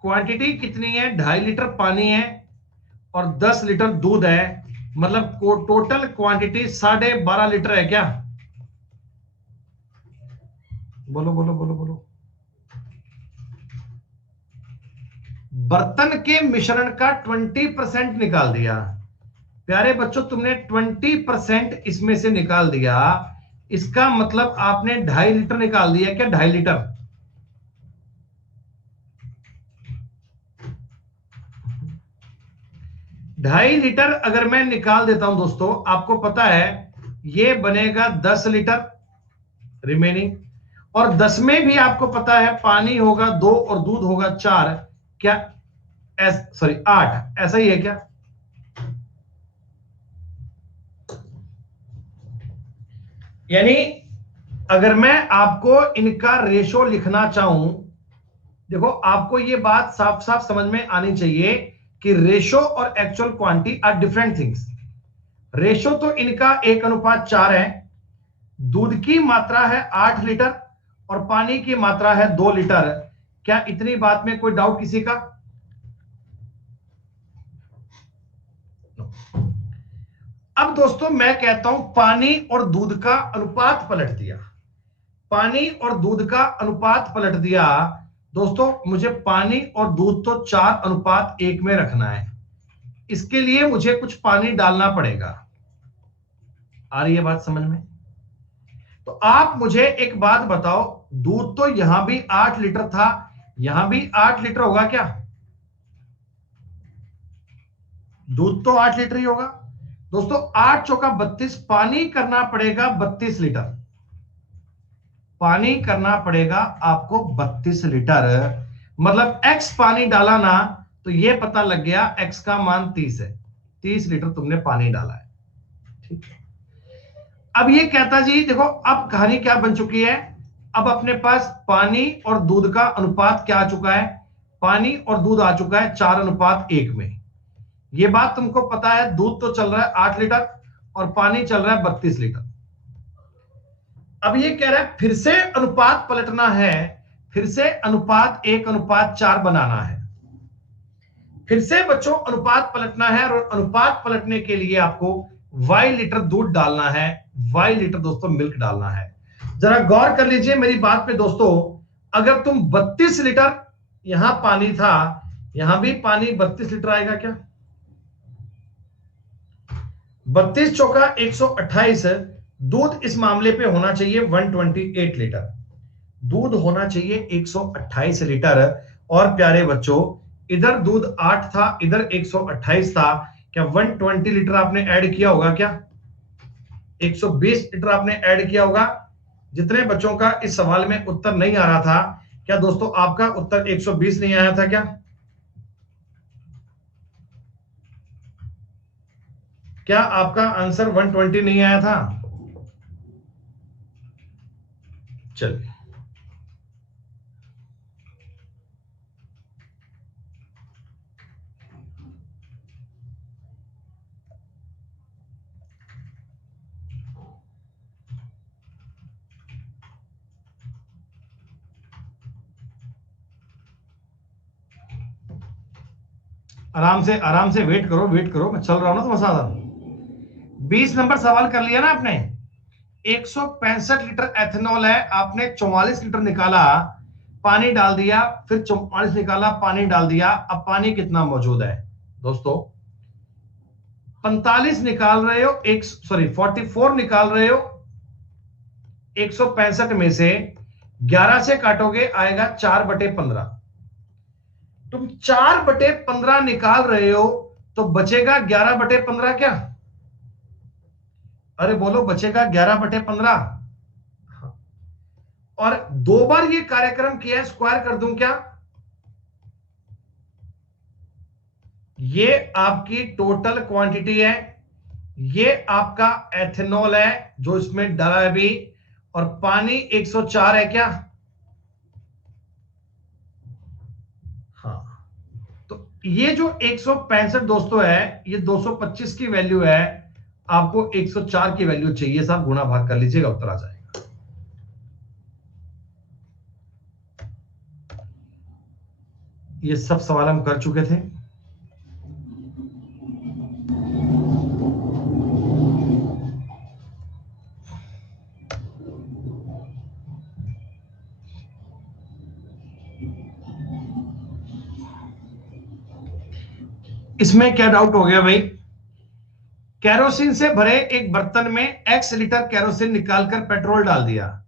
क्वांटिटी कितनी है? 2.5 लीटर पानी है और 10 लीटर दूध है, मतलब टोटल क्वांटिटी 12.5 लीटर है क्या? बोलो बोलो बोलो बोलो। बर्तन के मिश्रण का 20% निकाल दिया, प्यारे बच्चों तुमने 20% इसमें से निकाल दिया, इसका मतलब आपने 2.5 लीटर निकाल दिया क्या? 2.5 लीटर। ढाई लीटर अगर मैं निकाल देता हूं दोस्तों, आपको पता है ये बनेगा 10 लीटर रिमेनिंग। और 10 में भी आपको पता है पानी होगा 2 और दूध होगा 4। क्या सॉरी 8, ऐसा ही है क्या? यानी अगर मैं आपको इनका रेशो लिखना चाहूं, देखो आपको ये बात साफ साफ समझ में आनी चाहिए कि रेशो और actual quantity are different things. Ratio तो इनका 1:4 है, दूध की मात्रा है 8 लीटर और पानी की मात्रा है 2 लीटर। क्या इतनी बात में कोई डाउट किसी का? अब दोस्तों मैं कहता हूं पानी और दूध का अनुपात पलट दिया, पानी और दूध का अनुपात पलट दिया। दोस्तों मुझे पानी और दूध तो 4:1 में रखना है, इसके लिए मुझे कुछ पानी डालना पड़ेगा। आ रही है बात समझ में? तो आप मुझे एक बात बताओ, दूध तो यहां भी 8 लीटर था, यहां भी 8 लीटर होगा क्या? दूध तो 8 लीटर ही होगा दोस्तों। 8 चौका 32, पानी करना पड़ेगा 32 लीटर, पानी करना पड़ेगा आपको 32 लीटर। मतलब x पानी डाला ना, तो ये पता लग गया x का मान 30 है, 30 लीटर तुमने पानी डाला है। ठीक है, अब ये कहता जी देखो अब कहानी क्या बन चुकी है। अब अपने पास पानी और दूध का अनुपात क्या आ चुका है? पानी और दूध आ चुका है 4:1 में। ये बात तुमको पता है, दूध तो चल रहा है 8 लीटर और पानी चल रहा है 32 लीटर। अब ये कह रहा है फिर से अनुपात पलटना है, फिर से अनुपात 1:4 बनाना है। फिर से बच्चों अनुपात पलटना है और अनुपात पलटने के लिए आपको y लीटर दूध डालना है, y लीटर दोस्तों मिल्क डालना है। जरा गौर कर लीजिए मेरी बात पे दोस्तों, अगर तुम 32 लीटर, यहां पानी था, यहां भी पानी 32 लीटर आएगा क्या? 32 चौका 128, दूध इस मामले पे होना चाहिए 128 लीटर, दूध होना चाहिए 128 लीटर। और प्यारे बच्चों इधर दूध 8 था, इधर 128 था, क्या 120 लीटर आपने ऐड किया होगा क्या? 120 लीटर आपने ऐड किया होगा। जितने बच्चों का इस सवाल में उत्तर नहीं आ रहा था, क्या दोस्तों आपका उत्तर 120 नहीं आया था क्या? क्या आपका आंसर 120 नहीं आया था? चलिए आराम से वेट करो, वेट करो, मैं चल रहा हूं ना तुम्हारे साथ। 20 नंबर सवाल कर लिया ना आपने। 165 लीटर एथेनॉल है, आपने 44 लीटर निकाला, पानी डाल दिया, फिर 44 निकाला, पानी डाल दिया। अब पानी कितना मौजूद है दोस्तों? 45 निकाल रहे हो, एक सॉरी 44 निकाल रहे हो, 165 में से 11 से काटोगे आएगा 4/15। तुम 4/15 निकाल रहे हो तो बचेगा 11/15 क्या? अरे बोलो, बचेगा 11/15। और 2 बार ये कार्यक्रम किया है, स्क्वायर कर दूं क्या? ये आपकी टोटल क्वांटिटी है, ये आपका एथेनॉल है जो इसमें डाला है अभी, और पानी 104 है क्या? हाँ, तो ये जो 165 दोस्तों है, ये 225 की वैल्यू है, आपको 104 की वैल्यू चाहिए, साहब गुणा भाग कर लीजिएगा, उत्तर आ जाएगा। ये सब सवाल हम कर चुके थे। इसमें क्या डाउट हो गया भाई? केरोसिन से भरे एक बर्तन में x लीटर केरोसिन निकालकर पेट्रोल डाल दिया।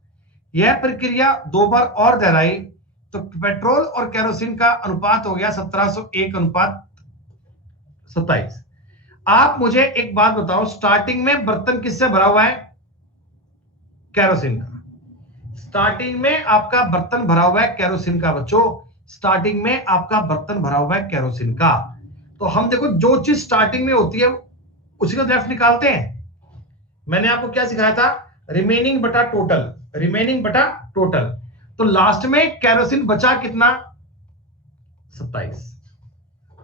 यह प्रक्रिया 2 बार और दोहराई तो पेट्रोल और केरोसिन का अनुपात हो गया 1701:27। आप मुझे एक बात बताओ, स्टार्टिंग में बर्तन किससे भरा हुआ है? केरोसिन का। स्टार्टिंग में आपका बर्तन भरा हुआ है केरोसिन का बच्चों, स्टार्टिंग में आपका बर्तन भरा हुआ है केरोसिन का। तो हम देखो जो चीज स्टार्टिंग में होती है उसी को लेफ्ट निकालते हैं। मैंने आपको क्या सिखाया था? रिमेनिंग बटा टोटल, रिमेनिंग बटा टोटल। तो लास्ट में केरोसिन बचा कितना? 27।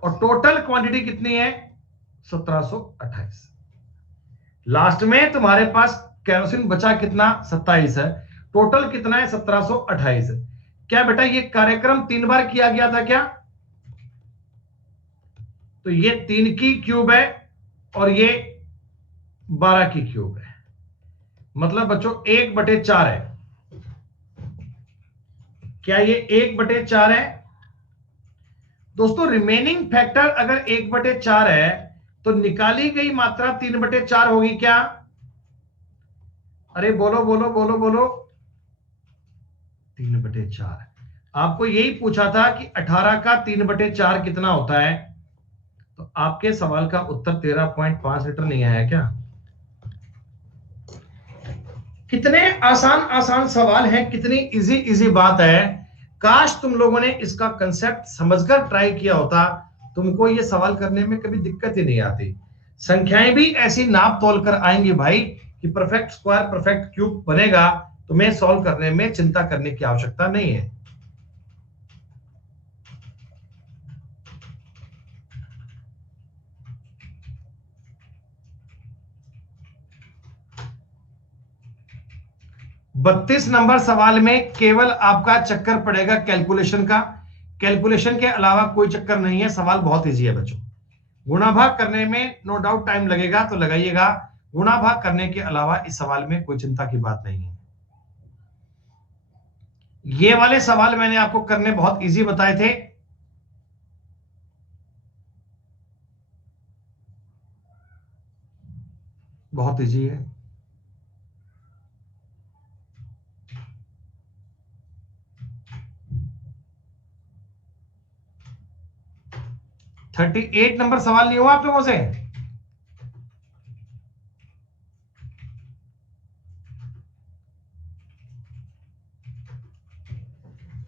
और टोटल क्वांटिटी कितनी है? 1728। लास्ट में तुम्हारे पास केरोसिन बचा कितना? 27 है। टोटल कितना है? 1728। क्या बेटा ये कार्यक्रम 3 बार किया गया था क्या? तो ये 3 की क्यूब है और ये 12 की क्यूब है, मतलब बच्चों 1/4 है। क्या ये 1/4 है? दोस्तों रिमेनिंग फैक्टर अगर 1/4 है तो निकाली गई मात्रा 3/4 होगी क्या? अरे बोलो बोलो बोलो बोलो। 3/4। आपको यही पूछा था कि 18 का 3/4 कितना होता है, तो आपके सवाल का उत्तर 13.5 लीटर नहीं आया क्या? कितने आसान आसान सवाल हैं, कितनी इजी इजी बात है। काश तुम लोगों ने इसका कंसेप्ट समझकर ट्राई किया होता, तुमको ये सवाल करने में कभी दिक्कत ही नहीं आती। संख्याएं भी ऐसी नाप तोल कर आएंगी भाई कि परफेक्ट स्क्वायर परफेक्ट क्यूब बनेगा, तुम्हें सॉल्व करने में चिंता करने की आवश्यकता नहीं है। बत्तीस नंबर सवाल में केवल आपका चक्कर पड़ेगा कैलकुलेशन का, कैलकुलेशन के अलावा कोई चक्कर नहीं है। सवाल बहुत इजी है बच्चों। गुणा भाग करने में नो डाउट टाइम लगेगा तो लगाइएगा, गुणा भाग करने के अलावा इस सवाल में कोई चिंता की बात नहीं है। ये वाले सवाल मैंने आपको करने बहुत इजी बताए थे। बहुत इजी है। थर्टी 38 नंबर सवाल नहीं हुआ आप लोगों से?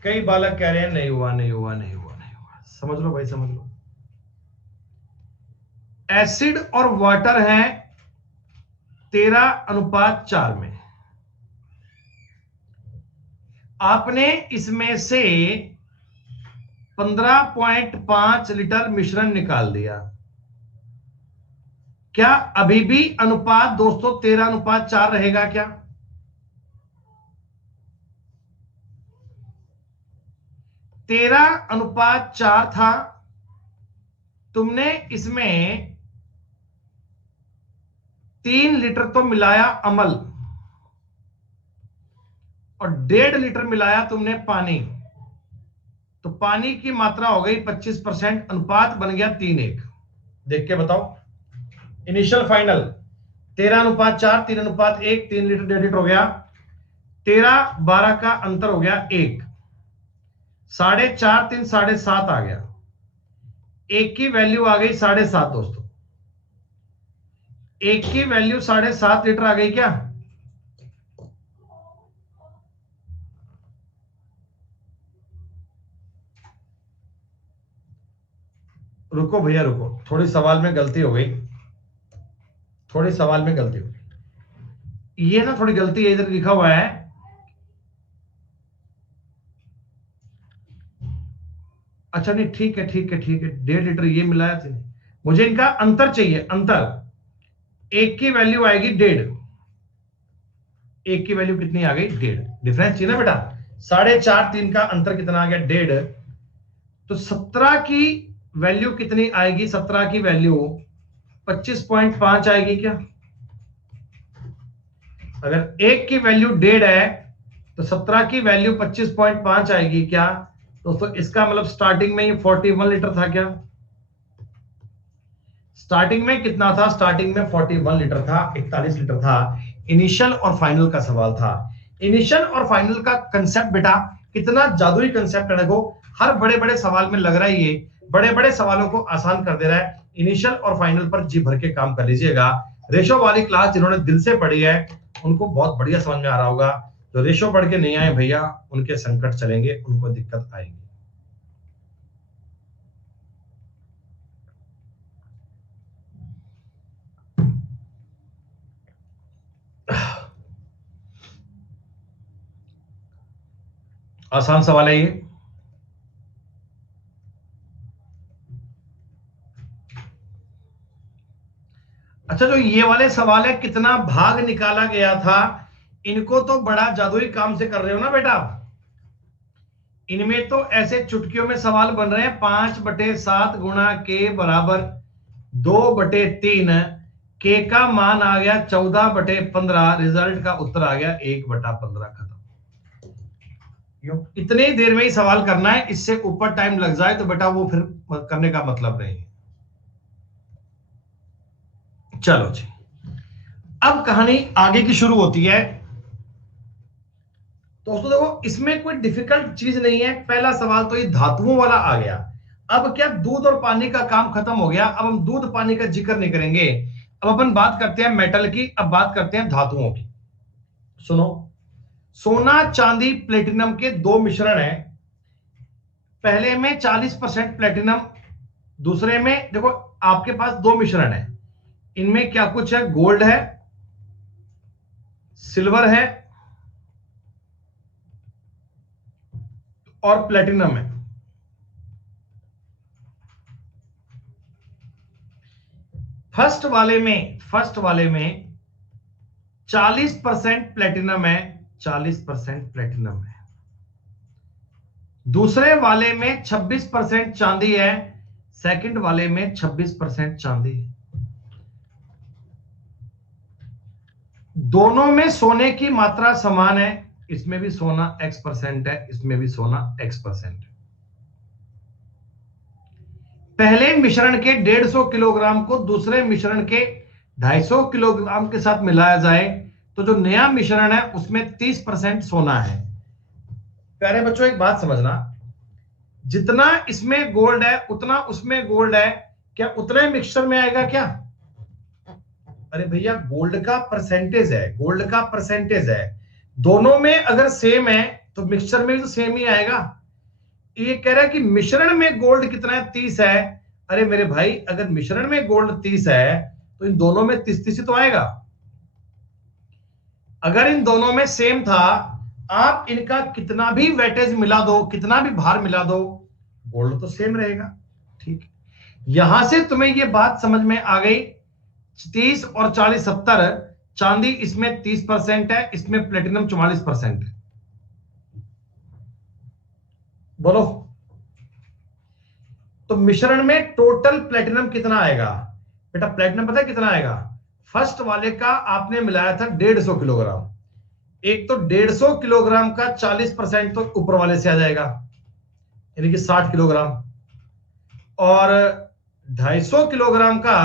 कई बालक कह रहे हैं नहीं हुआ नहीं हुआ नहीं हुआ नहीं हुआ। समझ लो भाई समझ लो। एसिड और वाटर है 13:4 में। आपने इसमें से 15.5 लीटर मिश्रण निकाल दिया। क्या अभी भी अनुपात दोस्तों 13:4 रहेगा क्या? 13:4 था। तुमने इसमें 3 लीटर तो मिलाया अमल और 1.5 लीटर मिलाया तुमने पानी, तो पानी की मात्रा हो गई 25%, अनुपात बन गया 3:1। देख के बताओ इनिशियल फाइनल। 13:4, 3:1, 3 लीटर 1.5 लीटर हो गया। 13-12 का अंतर हो गया 1, 4.5 3 7.5 आ गया। एक की वैल्यू आ गई 7.5 दोस्तों, एक की वैल्यू 7.5 लीटर आ गई क्या? रुको भैया रुको, थोड़ी सवाल में गलती हो गई, थोड़ी सवाल में गलती हो गई। ये ना थोड़ी गलती है, इधर लिखा हुआ है अच्छा नहीं ठीक है ठीक है ठीक है, 1.5 लीटर ये मिलाया था। मुझे इनका अंतर चाहिए, अंतर। एक की वैल्यू आएगी 1.5, एक की वैल्यू कितनी आ गई? 1.5। डिफरेंस चाहिए ना बेटा। 4.5 3 का अंतर कितना आ गया? 1.5। तो 17 की वैल्यू कितनी आएगी? 17 की वैल्यू 25.5 आएगी क्या? अगर एक की वैल्यू 1.5 है तो 17 की वैल्यू 25.5 आएगी क्या? दोस्तों इसका मतलब स्टार्टिंग में ये 41 लीटर था क्या? स्टार्टिंग में कितना था? स्टार्टिंग में 41 लीटर था, 41 लीटर था। इनिशियल और फाइनल का सवाल था। इनिशियल और फाइनल का कंसेप्ट बेटा कितना जादुई कंसेप्ट है, देखो हर बड़े बड़े सवाल में लग रहा है, ये बड़े बड़े सवालों को आसान कर दे रहा है। इनिशियल और फाइनल पर जी भर के काम कर लीजिएगा। रेशो वाली क्लास जिन्होंने दिल से पढ़ी है उनको बहुत बढ़िया समझ में आ रहा होगा। जो रेशो पढ़ के नहीं आए भैया उनके संकट चलेंगे, उनको दिक्कत आएगी। आसान सवाल है ये। अच्छा, जो ये वाले सवाल है कितना भाग निकाला गया था, इनको तो बड़ा जादुई काम से कर रहे हो ना बेटा। इनमें तो ऐसे चुटकियों में सवाल बन रहे हैं। 5/7 गुणा के बराबर 2/3। के का मान आ गया 14/15। रिजल्ट का उत्तर आ गया 1/15। खत्म। इतनी देर में ही सवाल करना है, इससे ऊपर टाइम लग जाए तो बेटा वो फिर करने का मतलब नहीं है। चलो जी, अब कहानी आगे की शुरू होती है। दोस्तों देखो इसमें कोई डिफिकल्ट चीज नहीं है। पहला सवाल तो ये धातुओं वाला आ गया। अब क्या दूध और पानी का काम खत्म हो गया, अब हम दूध पानी का जिक्र नहीं करेंगे। अब अपन बात करते हैं मेटल की, अब बात करते हैं धातुओं की। सुनो, सोना चांदी प्लेटिनम के दो मिश्रण हैं। पहले में 40% प्लेटिनम, दूसरे में देखो आपके पास दो मिश्रण है। इनमें क्या कुछ है? गोल्ड है, सिल्वर है और प्लेटिनम है। फर्स्ट वाले में 40% प्लेटिनम है, 40% प्लेटिनम है। दूसरे वाले में 26% चांदी है, सेकंड वाले में 26% चांदी है। दोनों में सोने की मात्रा समान है। इसमें भी सोना X% है, इसमें भी सोना X% है। पहले मिश्रण के 150 किलोग्राम को दूसरे मिश्रण के 250 किलोग्राम के साथ मिलाया जाए तो जो नया मिश्रण है उसमें 30% सोना है। प्यारे बच्चों एक बात समझना, जितना इसमें गोल्ड है उतना उसमें गोल्ड है, क्या उतना मिक्सचर में आएगा क्या? अरे भैया गोल्ड का परसेंटेज है, गोल्ड का परसेंटेज है। दोनों में अगर सेम है तो मिक्सचर में भी तो सेम ही आएगा। ये कह रहा है कि मिश्रण में गोल्ड कितना है? 30 है। अरे मेरे भाई अगर मिश्रण में गोल्ड 30 है तो इन दोनों में 30 ही तो आएगा। अगर इन दोनों में सेम था, आप इनका कितना भी वेटेज मिला दो, कितना भी भार मिला दो, गोल्ड तो सेम रहेगा। ठीक, यहां से तुम्हें यह बात समझ में आ गई। 30 और 40 70। चांदी इसमें 30% है, इसमें प्लेटिनम 44% है। बोलो तो मिश्रण में टोटल प्लेटिनम कितना आएगा? बेटा प्लेटिनम पता है कितना आएगा? फर्स्ट वाले का आपने मिलाया था 150 किलोग्राम। एक तो 150 किलोग्राम का 40% तो ऊपर वाले से आ जाएगा, यानी कि 60 किलोग्राम। और 250 किलोग्राम का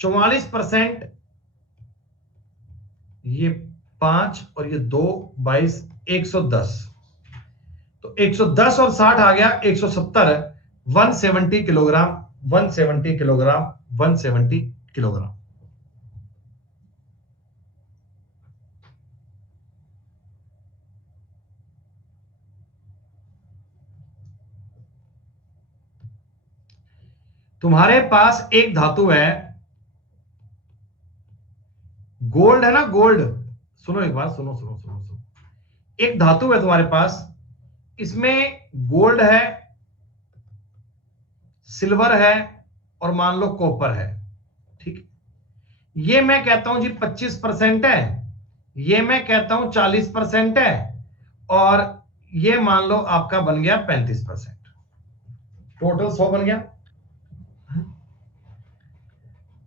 44%, ये 5 और ये 2, 22, 110। तो 110 और 60 आ गया 170। 170 किलोग्राम, 170 किलोग्राम, 170 किलोग्राम। तुम्हारे पास एक धातु है, गोल्ड है ना, गोल्ड। सुनो एक बार, सुनो सुनो सुनो सुनो। एक धातु है तुम्हारे पास, इसमें गोल्ड है, सिल्वर है और मान लो कॉपर है। ठीक, ये मैं कहता हूं जी 25% है, ये मैं कहता हूं 40% है, और ये मान लो आपका बन गया 35%। टोटल 100 बन गया।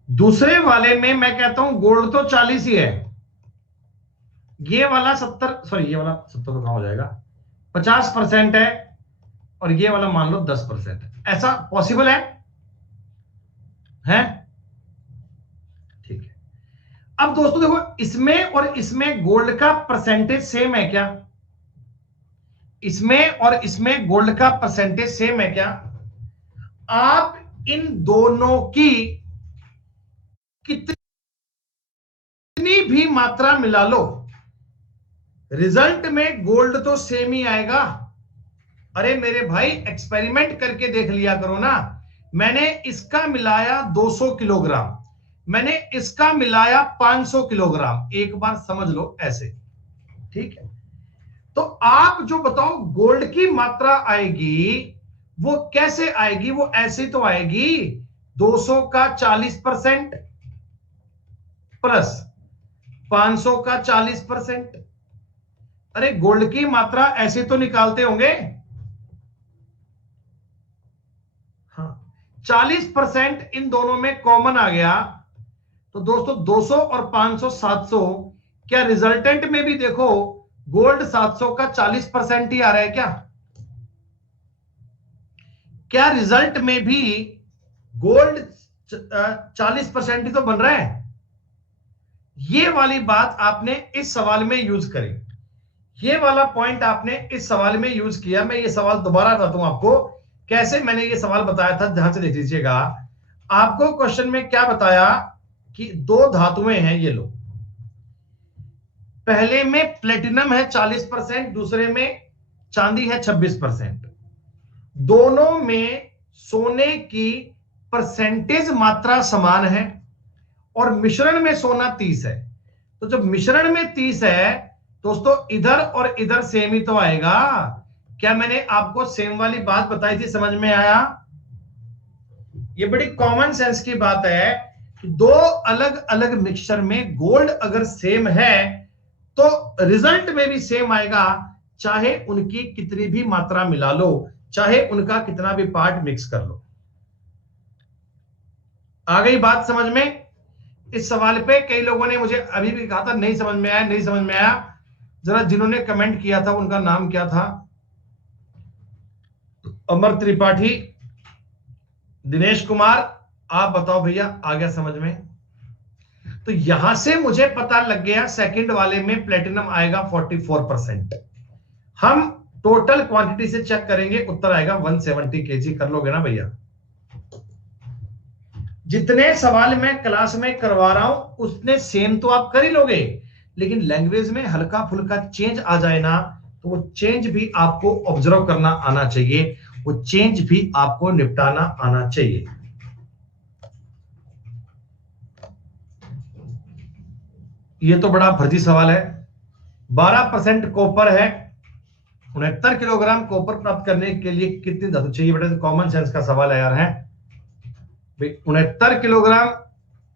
दूसरे वाले में मैं कहता हूं गोल्ड तो 40 ही है, ये वाला 70, सॉरी ये वाला 70 तो कहां हो जाएगा, 50% है, और ये वाला मान लो 10% है। ऐसा पॉसिबल है? है, ठीक है। अब दोस्तों देखो, इसमें और इसमें गोल्ड का परसेंटेज सेम है क्या? इसमें और इसमें गोल्ड का परसेंटेज सेम है क्या? आप इन दोनों की कितनी भी मात्रा मिला लो, रिजल्ट में गोल्ड तो सेम ही आएगा। अरे मेरे भाई, एक्सपेरिमेंट करके देख लिया करो ना। मैंने इसका मिलाया 200 किलोग्राम, मैंने इसका मिलाया 500 किलोग्राम, एक बार समझ लो ऐसे, ठीक है। तो आप जो बताओ गोल्ड की मात्रा आएगी वो कैसे आएगी? वो ऐसे तो आएगी 200 का 40% प्लस 500 का 40%। अरे गोल्ड की मात्रा ऐसे तो निकालते होंगे, हाँ। 40% इन दोनों में कॉमन आ गया, तो दोस्तों 200 और 500 700। क्या रिजल्टेंट में भी देखो गोल्ड 700 का 40% ही आ रहा है क्या? क्या रिजल्ट में भी गोल्ड 40% ही तो बन रहा है? ये वाली बात आपने इस सवाल में यूज करी, ये वाला पॉइंट आपने इस सवाल में यूज किया। मैं ये सवाल दोबारा बताता हूं आपको कैसे मैंने ये सवाल बताया था, ध्यान से देख लीजिएगा। आपको क्वेश्चन में क्या बताया कि दो धातुएं हैं, ये लो, पहले में प्लेटिनम है 40%, दूसरे में चांदी है 26%। दोनों में सोने की परसेंटेज मात्रा समान है और मिश्रण में सोना 30 है। तो जब मिश्रण में 30 है दोस्तों, इधर और इधर सेम ही तो आएगा। क्या मैंने आपको सेम वाली बात बताई थी? समझ में आया? ये बड़ी कॉमन सेंस की बात है कि दो अलग अलग मिक्सचर में गोल्ड अगर सेम है तो रिजल्ट में भी सेम आएगा, चाहे उनकी कितनी भी मात्रा मिला लो, चाहे उनका कितना भी पार्ट मिक्स कर लो। आ गई बात समझ में? इस सवाल पे कई लोगों ने मुझे अभी भी कहा था नहीं समझ में आया, नहीं समझ में आया। जरा जिन्होंने कमेंट किया था उनका नाम क्या था? अमर त्रिपाठी, दिनेश कुमार, आप बताओ भैया, आ गया समझ में? तो यहां से मुझे पता लग गया सेकंड वाले में प्लेटिनम आएगा 44%। हम टोटल क्वांटिटी से चेक करेंगे, उत्तर आएगा 170 केजी। कर लोगे ना भैया? जितने सवाल मैं क्लास में करवा रहा हूं उसने सेम तो आप कर ही लोगे, लेकिन लैंग्वेज में हल्का फुल्का चेंज आ जाए ना, तो वो चेंज भी आपको ऑब्जर्व करना आना चाहिए, वो चेंज भी आपको निपटाना आना चाहिए। ये तो बड़ा फर्जी सवाल है। 12% कॉपर है, 69 किलोग्राम कॉपर प्राप्त करने के लिए कितनी धातु चाहिए? बेटा कॉमन सेंस का सवाल है यार, है 69 किलोग्राम,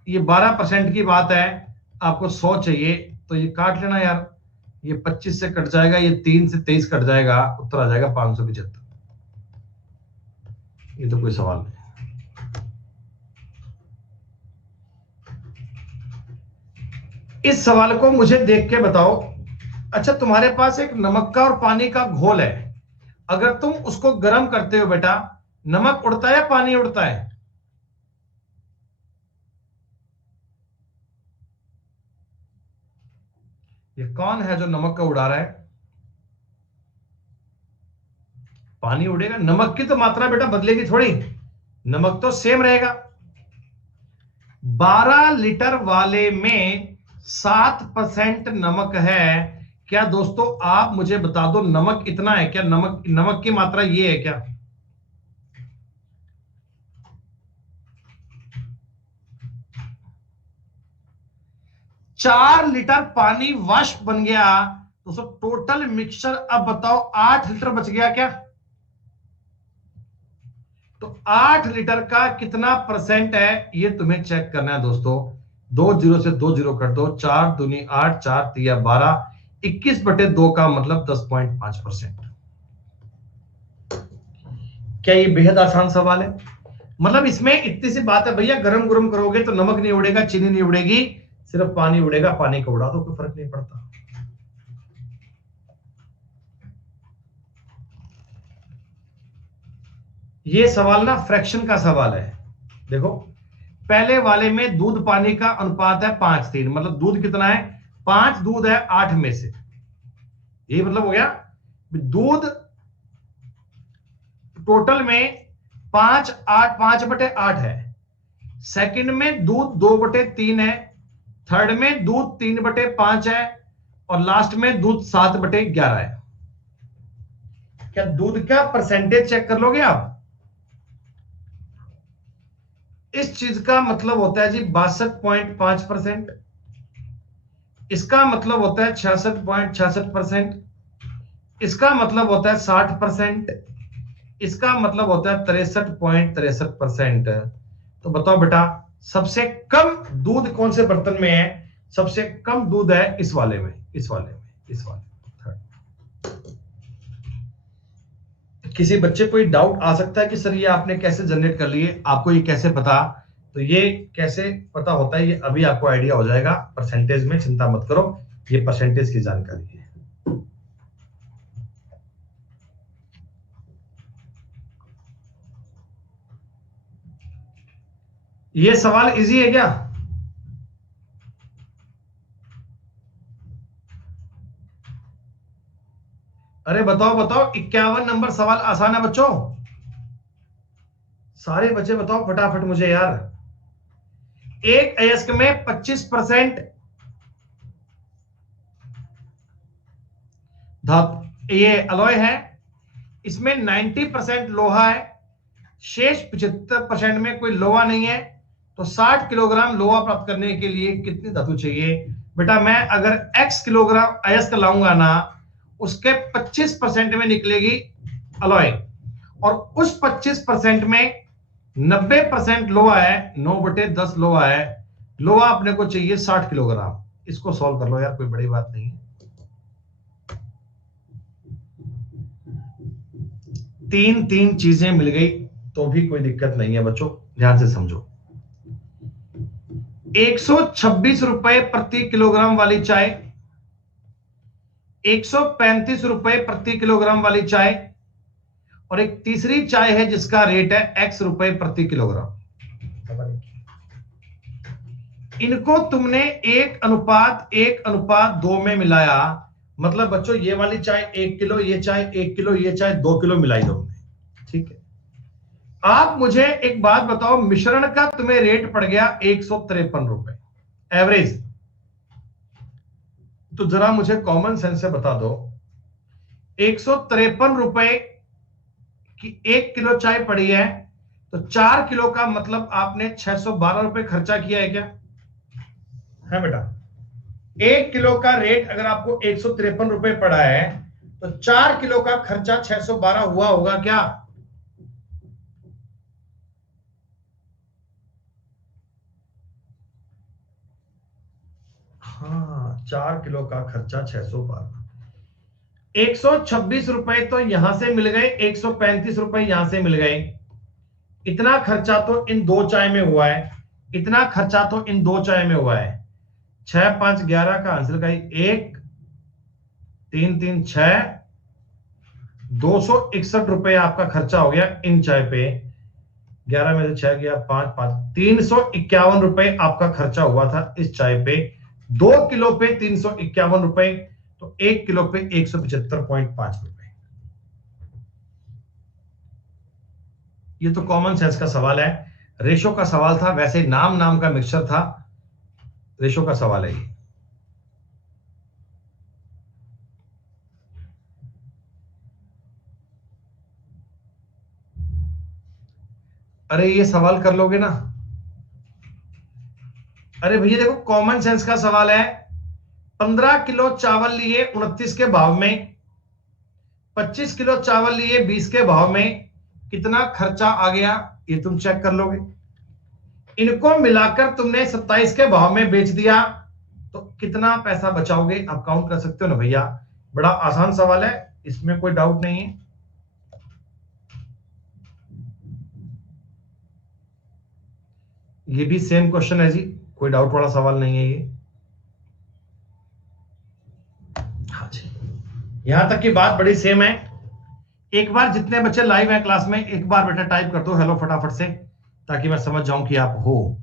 ये 12% की बात है, आपको 100 चाहिए, तो ये काट लेना यार, ये 25 से कट जाएगा, ये 3 से 23 कट जाएगा, उत्तर आ जाएगा 575। ये तो कोई सवाल नहीं। इस सवाल को मुझे देख के बताओ। अच्छा, तुम्हारे पास एक नमक का और पानी का घोल है, अगर तुम उसको गर्म करते हो बेटा, नमक उड़ता है या पानी उड़ता है? ये कौन है जो नमक का उड़ा रहा है? पानी उड़ेगा, नमक की तो मात्रा बेटा बदलेगी थोड़ी, नमक तो सेम रहेगा। 12 लीटर वाले में 7% नमक है। क्या दोस्तों आप मुझे बता दो, नमक इतना है क्या? नमक की मात्रा ये है क्या? चार लीटर पानी वाष्प बन गया, दोस्तों टोटल मिक्सचर अब बताओ 8 लीटर बच गया क्या? तो 8 लीटर का कितना परसेंट है ये तुम्हें चेक करना है दोस्तों। 2 जीरो से 2 जीरो कर दो, 4 दूनी 8, 4 तिया 12, 21/2 का मतलब 10.5%। क्या ये बेहद आसान सवाल है? मतलब इसमें इतनी सी बात है भैया, गरम गरम करोगे तो नमक नहीं उड़ेगा, चीनी नहीं उड़ेगी, सिर्फ पानी उड़ेगा, पानी को उड़ा दो, कोई फर्क नहीं पड़ता। ये सवाल ना फ्रैक्शन का सवाल है। देखो पहले वाले में दूध पानी का अनुपात है 5:3, मतलब दूध कितना है 5, दूध है 8 में से, यही मतलब हो गया। दूध टोटल में 5/8 है, सेकंड में दूध 2/3 है, थर्ड में दूध 3/5 है, और लास्ट में दूध 7/11 है। क्या दूध का परसेंटेज चेक कर लोगे आप? इस चीज का मतलब होता है जी 62.5%, इसका मतलब होता है 66.66%, इसका मतलब होता है 60%, इसका मतलब होता है 63.63%। तो बताओ बेटा सबसे कम दूध कौन से बर्तन में है? सबसे कम दूध है इस वाले में, इस वाले में, इस वाले में। किसी बच्चे को डाउट आ सकता है कि सर ये आपने कैसे जनरेट कर लिए, आपको ये कैसे पता? तो ये कैसे पता होता है ये अभी आपको आइडिया हो जाएगा परसेंटेज में, चिंता मत करो, ये परसेंटेज की जानकारी है। ये सवाल इजी है क्या? अरे बताओ बताओ, 51 नंबर सवाल आसान है बच्चों, सारे बच्चे बताओ फटाफट मुझे यार। एक अयस्क में 25% धातु ये अलॉय है, इसमें 90% लोहा है, शेष 75% में कोई लोहा नहीं है, तो 60 किलोग्राम लोहा प्राप्त करने के लिए कितनी धातु चाहिए? बेटा मैं अगर x किलोग्राम अयस्क लाऊंगा ना, उसके 25% में निकलेगी अलॉय, और उस 25% में 90% लोहा है, 9/10 लोहा है, लोहा अपने को चाहिए 60 किलोग्राम। इसको सॉल्व कर लो यार, कोई बड़ी बात नहीं है। तीन चीजें मिल गई तो भी कोई दिक्कत नहीं है बच्चों, ध्यान से समझो। 126 रुपए प्रति किलोग्राम वाली चाय, 135 रुपए प्रति किलोग्राम वाली चाय, और एक तीसरी चाय है जिसका रेट है x रुपए प्रति किलोग्राम। इनको तुमने 1:1:2 में मिलाया, मतलब बच्चों ये वाली चाय 1 किलो, ये चाय 1 किलो, ये चाय 2 किलो मिलाई तुमने, ठीक है। आप मुझे एक बात बताओ, मिश्रण का तुम्हें रेट पड़ गया 153 रुपए एवरेज, तो जरा मुझे कॉमन सेंस से बता दो, 153 रुपए की 1 किलो चाय पड़ी है, तो 4 किलो का मतलब आपने 612 रुपए खर्चा किया है क्या? है बेटा, 1 किलो का रेट अगर आपको 153 रुपए पड़ा है, तो 4 किलो का खर्चा 612 हुआ होगा क्या? हाँ, 4 किलो का खर्चा 612, 126 रुपए तो यहां से मिल गए, 135 रुपए यहां से मिल गए, इतना खर्चा तो इन दो चाय में हुआ है, इतना खर्चा तो इन दो चाय में हुआ है। 6 5 11 का आंसर का 1 3 3 6, 261 रुपए आपका खर्चा हो गया इन चाय पे। 11 में से 6 गया 5 5, 351 रुपए आपका खर्चा हुआ था इस चाय पे। 2 किलो पे 351 रुपए, तो 1 किलो पे 175.5 रुपए। ये तो कॉमन सेंस का सवाल है, रेशो का सवाल था, वैसे नाम का मिक्सचर था, रेशो का सवाल है ये। अरे ये सवाल कर लोगे ना? अरे भैया देखो कॉमन सेंस का सवाल है, 15 किलो चावल लिए 29 के भाव में, 25 किलो चावल लिए 20 के भाव में, कितना खर्चा आ गया ये तुम चेक कर लोगे। इनको मिलाकर तुमने 27 के भाव में बेच दिया, तो कितना पैसा बचाओगे? आप काउंट कर सकते हो ना भैया, बड़ा आसान सवाल है, इसमें कोई डाउट नहीं है। ये भी सेम क्वेश्चन है जी, कोई डाउट वाला सवाल नहीं है ये। हाँ जी, यहां तक की बात बड़ी सेम है। एक बार जितने बच्चे लाइव हैं क्लास में, एक बार बेटा टाइप कर दो हेलो फटाफट से, ताकि मैं समझ जाऊं कि आप हो।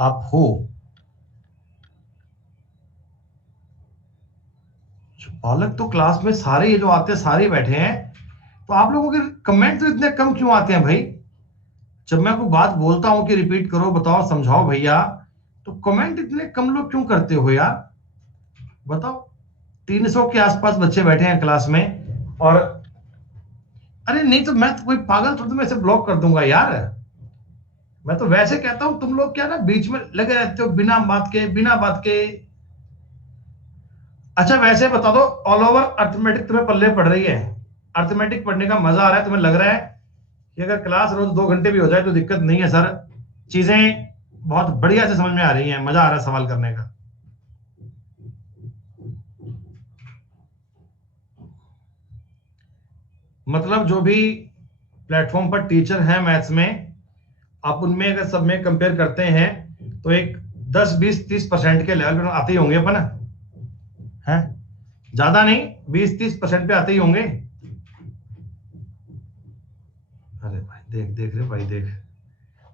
आप हो। बालक तो क्लास में सारे ये जो आते हैं सारे बैठे हैं, तो आप लोगों के कमेंट तो इतने कम क्यों आते हैं भाई? जब मैं कोई बात बोलता हूं कि रिपीट करो, बताओ, समझाओ भैया, तो कमेंट इतने कम लोग क्यों करते हो यार? बताओ। 300 के आसपास बच्चे बैठे हैं क्लास में, और अरे नहीं तो मैं तो कोई पागल थोड़ी मैं इसे ब्लॉक कर दूंगा यार। मैं तो वैसे कहता हूं, तुम लोग क्या ना बीच में लगे रहते हो बिना बात के, बिना बात के। अच्छा वैसे बता दो, ऑल ओवर अर्थमेटिक तुम्हें पल्ले पड़ रही है? अर्थमेटिक पढ़ने का मजा आ रहा है? तुम्हें लग रहा है कि अगर क्लास रोज 2 घंटे भी हो जाए तो दिक्कत नहीं है सर, चीजें बहुत बढ़िया से समझ में आ रही हैं, मजा आ रहा है सवाल करने का? मतलब जो भी प्लेटफॉर्म पर टीचर हैं मैथ्स में, आप उनमें अगर सब में कंपेयर करते हैं तो एक 10-20-30% के लेवल पर आते ही होंगे अपन, है? ज्यादा नहीं, 20-30% पे आते ही होंगे। अरे भाई देख देख रे भाई देख,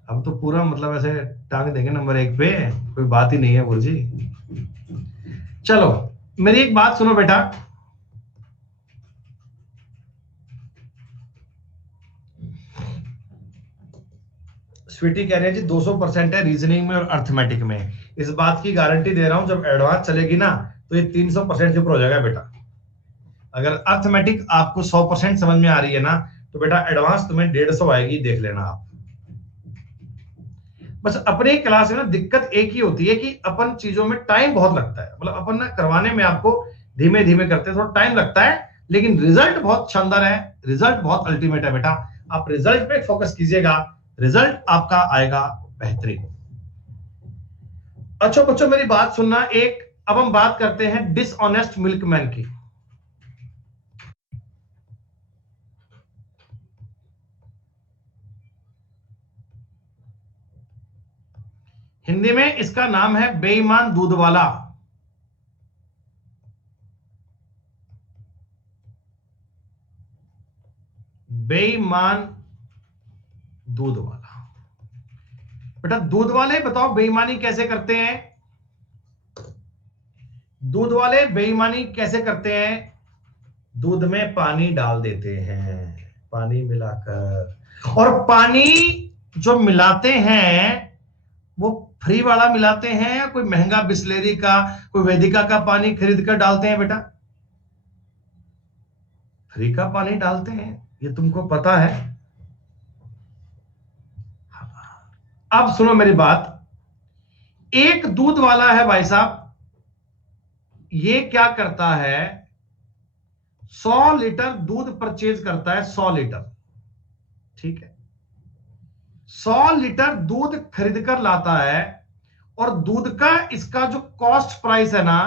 अब तो पूरा मतलब ऐसे टांग देंगे नंबर 1 पे, कोई बात ही नहीं है गुरु जी। चलो मेरी एक बात सुनो बेटा, स्वीटी कह रहे हैं जी 200% है रीजनिंग में और अर्थमेटिक में। इस बात की गारंटी दे रहा हूं, जब एडवांस चलेगी ना तो ये 300% के ऊपर हो जाएगा बेटा। अगर अर्थमेटिक आपको 100% समझ में आ रही है ना, तो बेटा एडवांस तुम्हें 150 आएगी, देख लेना आप। बस अपने क्लास में ना दिक्कत एक ही होती है कि अपन चीजों में टाइम बहुत लगता है, मतलब अपन ना करवाने में आपको धीमे धीमे करते हैं, थोड़ा टाइम लगता है, लेकिन रिजल्ट बहुत शानदार है, रिजल्ट बहुत अल्टीमेट है बेटा। आप रिजल्ट पे फोकस कीजिएगा, रिजल्ट आपका आएगा बेहतरीन। अच्छा बच्चों मेरी बात सुनना, एक अब हम बात करते हैं डिसऑनेस्ट मिल्कमैन की। हिंदी में इसका नाम है बेईमान दूध वाला। बेईमान दूध वाला। बेटा दूध वाले बताओ बेईमानी कैसे करते हैं? दूध वाले बेईमानी कैसे करते हैं? दूध में पानी डाल देते हैं, पानी मिलाकर, और पानी जो मिलाते हैं वो फ्री वाला मिलाते हैं या कोई महंगा बिस्लेरी का, कोई वेदिका का पानी खरीद कर डालते हैं बेटा? फ्री का पानी डालते हैं, ये तुमको पता है। अब सुनो मेरी बात, एक दूध वाला है भाई साहब, ये क्या करता है, 100 लीटर दूध परचेज करता है, 100 लीटर, ठीक है? 100 लीटर दूध खरीद कर लाता है, और दूध का इसका जो कॉस्ट प्राइस है ना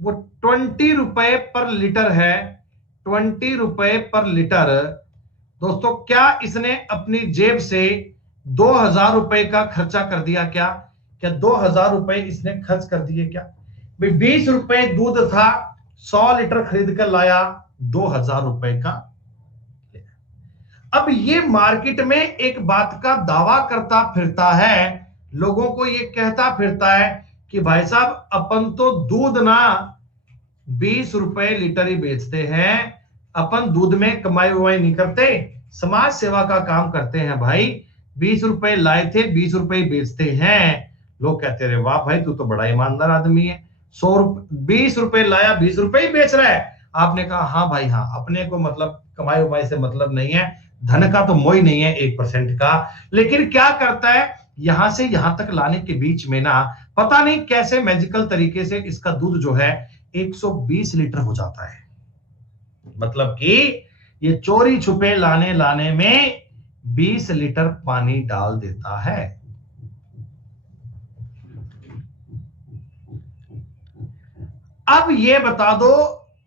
वो 20 रुपए पर लीटर है, 20 रुपए पर लीटर। दोस्तों क्या इसने अपनी जेब से 2000 रुपए का खर्चा कर दिया क्या? क्या 2000 रुपए इसने खर्च कर दिए क्या? भाई 20 रुपए दूध था, 100 लीटर खरीद कर लाया, 2000 रुपए का। अब ये मार्केट में एक बात का दावा करता फिरता है, लोगों को ये कहता फिरता है कि भाई साहब अपन तो दूध ना 20 रुपए लीटर ही बेचते हैं, अपन दूध में कमाई वमाई नहीं करते, समाज सेवा का काम करते हैं भाई, 20 रुपए लाए थे 20 रुपए बेचते हैं। लोग कहते रहे वाह भाई तू तो बड़ा ईमानदार आदमी है, 20 रुपए लाया 20 रुपए ही बेच रहा है। आपने कहा हाँ भाई हाँ, अपने को मतलब कमाई वमाई से मतलब नहीं है, धन का तो मोह ही नहीं है 1% का। लेकिन क्या करता है, यहां से यहां तक लाने के बीच में ना पता नहीं कैसे मैजिकल तरीके से इसका दूध जो है 120 लीटर हो जाता है। मतलब कि ये चोरी छुपे लाने लाने में 20 लीटर पानी डाल देता है। अब ये बता दो,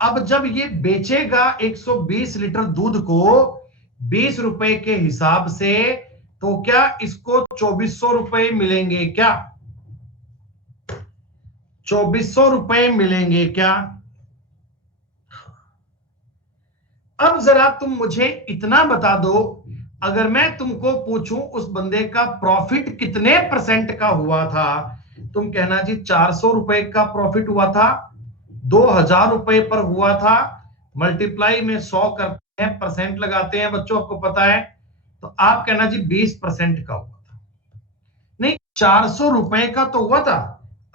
अब जब ये बेचेगा 120 लीटर दूध को 20 रुपए के हिसाब से, तो क्या इसको 2400 रुपए मिलेंगे क्या? 2400 रुपए मिलेंगे क्या? अब जरा तुम मुझे इतना बता दो, अगर मैं तुमको पूछूं उस बंदे का प्रॉफिट कितने % का हुआ था, तुम कहना जी 400 रुपए का प्रॉफिट हुआ था, 2000 रुपए पर हुआ था, मल्टीप्लाई में 100 करते हैं, परसेंट लगाते हैं बच्चों, आपको पता है, तो आप कहना जी 20% का हुआ था। नहीं, 400 रुपए का तो हुआ था।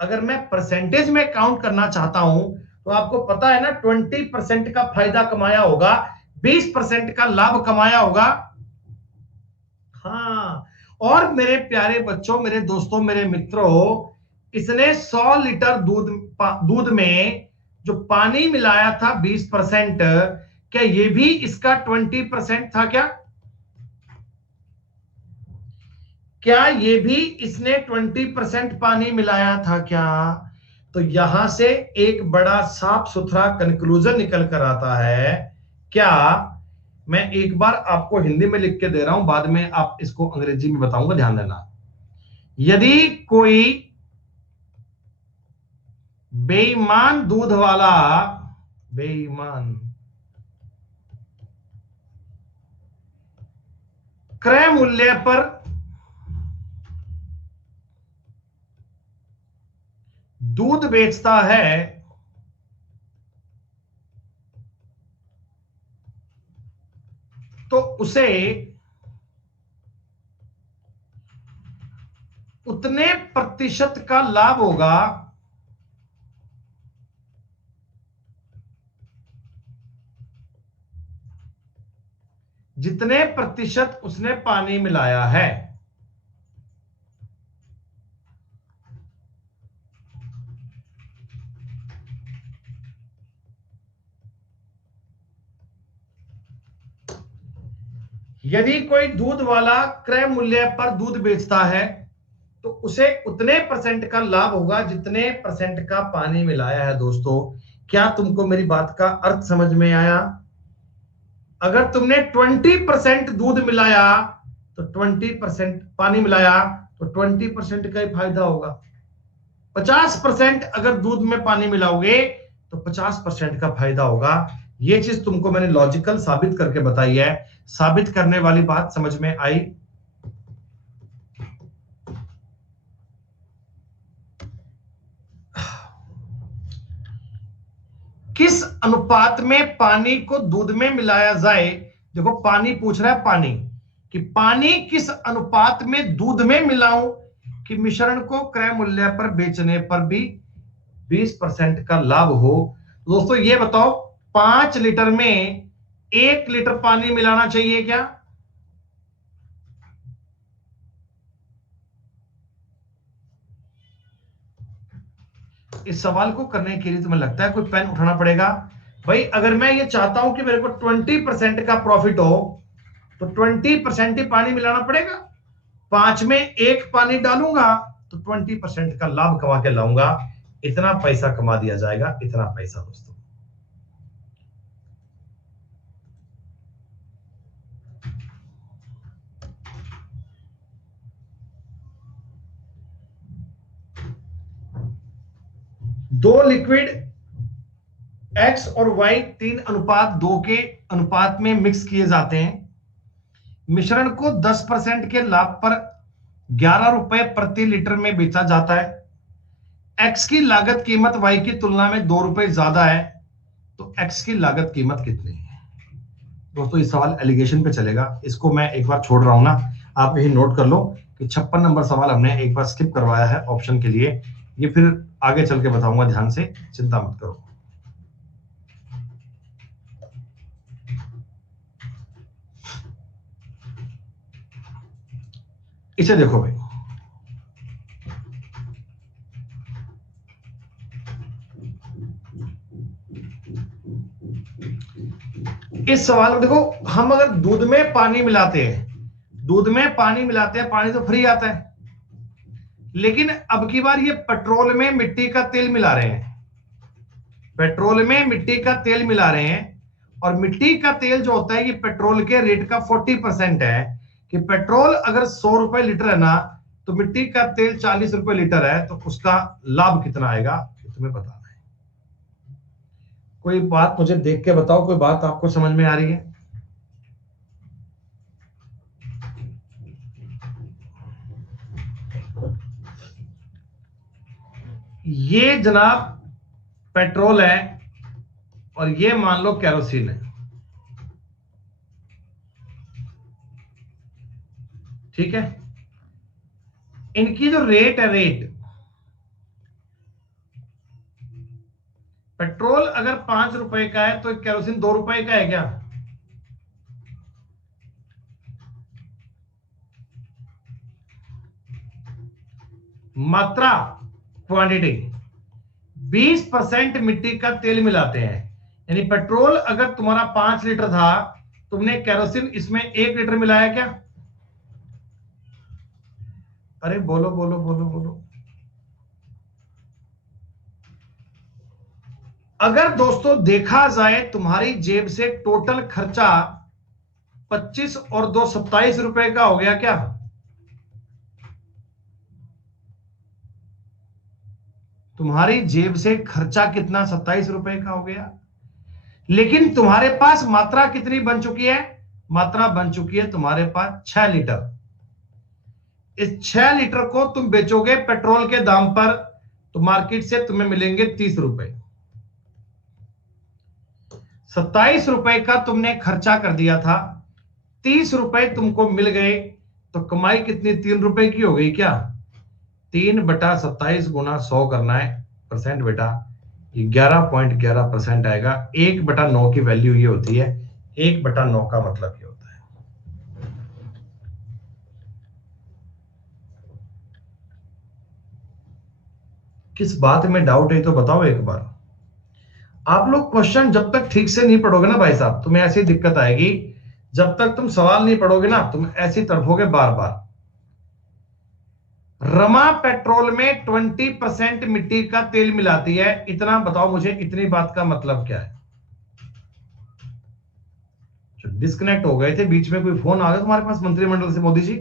अगर मैं परसेंटेज में काउंट करना चाहता हूं तो आपको पता है ना, 20% का फायदा कमाया होगा, 20% का लाभ कमाया होगा। हाँ, और मेरे प्यारे बच्चों, मेरे दोस्तों, मेरे मित्रों, इसने 100 लीटर दूध में जो पानी मिलाया था 20%, क्या ये भी इसका 20% था क्या? क्या ये भी इसने 20% पानी मिलाया था क्या? तो यहां से एक बड़ा साफ सुथरा कंक्लूजन निकल कर आता है। क्या, मैं एक बार आपको हिंदी में लिख के दे रहा हूं, बाद में आप इसको अंग्रेजी में बताऊंगा, ध्यान देना। यदि कोई बेईमान दूध वाला, बेईमान क्रय मूल्य पर दूध बेचता है, तो उसे उतने प्रतिशत का लाभ होगा जितने प्रतिशत उसने पानी मिलाया है। यदि कोई दूध वाला क्रय मूल्य पर दूध बेचता है तो उसे उतने % का लाभ होगा जितने % का पानी मिलाया है। दोस्तों, क्या तुमको मेरी बात का अर्थ समझ में आया? अगर तुमने 20% दूध मिलाया तो 20% पानी मिलाया तो 20% का ही फायदा होगा। 50% अगर दूध में पानी मिलाओगे तो 50% का फायदा होगा। ये चीज तुमको मैंने लॉजिकल साबित करके बताई है। साबित करने वाली बात समझ में आई? किस अनुपात में पानी को दूध में मिलाया जाए? देखो, पानी पूछ रहा है, पानी, कि पानी किस अनुपात में दूध में मिलाऊं कि मिश्रण को क्रय मूल्य पर बेचने पर भी 20% का लाभ हो। दोस्तों ये बताओ, 5 लीटर में 1 लीटर पानी मिलाना चाहिए क्या? इस सवाल को करने के लिए तुम्हें लगता है कोई पेन उठाना पड़ेगा? भाई, अगर मैं ये चाहता हूं कि मेरे को 20% का प्रॉफिट हो तो 20% ही पानी मिलाना पड़ेगा। 5 में 1 पानी डालूंगा तो 20% का लाभ कमा के लाऊंगा। इतना पैसा कमा दिया जाएगा, इतना पैसा दोस्तों। दो लिक्विड X और Y 3:2 के अनुपात में मिक्स किए जाते हैं। मिश्रण को 10% के लाभ पर 11 रुपए प्रति लीटर में बेचा जाता है। X की लागत कीमत Y की तुलना में 2 रुपए ज्यादा है, तो X की लागत कीमत कितनी है? दोस्तों ये सवाल एलिगेशन पे चलेगा, इसको मैं एक बार छोड़ रहा हूं ना, आप यही नोट कर लो कि 56 नंबर सवाल हमने एक बार स्किप करवाया है ऑप्शन के लिए। ये फिर आगे चल के बताऊंगा, ध्यान से, चिंता मत करो। इसे देखो भाई, इस सवाल को देखो, हम अगर दूध में पानी मिलाते हैं, दूध में पानी मिलाते हैं, पानी तो फ्री आता है, लेकिन अब की बार ये पेट्रोल में मिट्टी का तेल मिला रहे हैं। पेट्रोल में मिट्टी का तेल मिला रहे हैं, और मिट्टी का तेल जो होता है ये पेट्रोल के रेट का 40% है। कि पेट्रोल अगर 100 रुपए लीटर है ना, तो मिट्टी का तेल 40 रुपए लीटर है, तो उसका लाभ कितना आएगा तुम्हें बताना है। कोई बात मुझे देख के बताओ, कोई बात आपको समझ में आ रही है? ये जनाब पेट्रोल है और ये मान लो केरोसिन है, ठीक है। इनकी जो रेट है, रेट पेट्रोल अगर 5 रुपए का है तो केरोसिन 2 रुपए का है क्या? मात्रा, क्वांटिटी, 20% मिट्टी का तेल मिलाते हैं। यानी पेट्रोल अगर तुम्हारा 5 लीटर था, तुमने केरोसिन इसमें 1 लीटर मिलाया क्या? अरे बोलो बोलो बोलो बोलो। अगर दोस्तों देखा जाए तुम्हारी जेब से टोटल खर्चा 25 और 2 27 रुपए का हो गया क्या? तुम्हारी जेब से खर्चा कितना? 27 रुपए का हो गया। लेकिन तुम्हारे पास मात्रा कितनी बन चुकी है? मात्रा बन चुकी है तुम्हारे पास 6 लीटर। इस 6 लीटर को तुम बेचोगे पेट्रोल के दाम पर, तो मार्केट से तुम्हें मिलेंगे 30 रुपए। 27 रुपए का तुमने खर्चा कर दिया था, 30 रुपए तुमको मिल गए, तो कमाई कितनी? 3 रुपए की हो गई क्या? 3/27 गुना 100 करना है परसेंट बेटा, ये 11.11% आएगा। 1/9 की वैल्यू ये होती है। 1/9 का मतलब ये होता है। किस बात में डाउट है तो बताओ एक बार। आप लोग क्वेश्चन जब तक ठीक से नहीं पढ़ोगे ना भाई साहब, तुम्हें ऐसी दिक्कत आएगी। जब तक तुम सवाल नहीं पढ़ोगे ना, तुम ऐसी तड़फोगे बार बार। रमा पेट्रोल में 20% मिट्टी का तेल मिलाती है, इतना बताओ मुझे, इतनी बात का मतलब क्या है? डिस्कनेक्ट हो गए थे, बीच में कोई फोन आ गया तुम्हारे पास मंत्रिमंडल से, मोदी जी?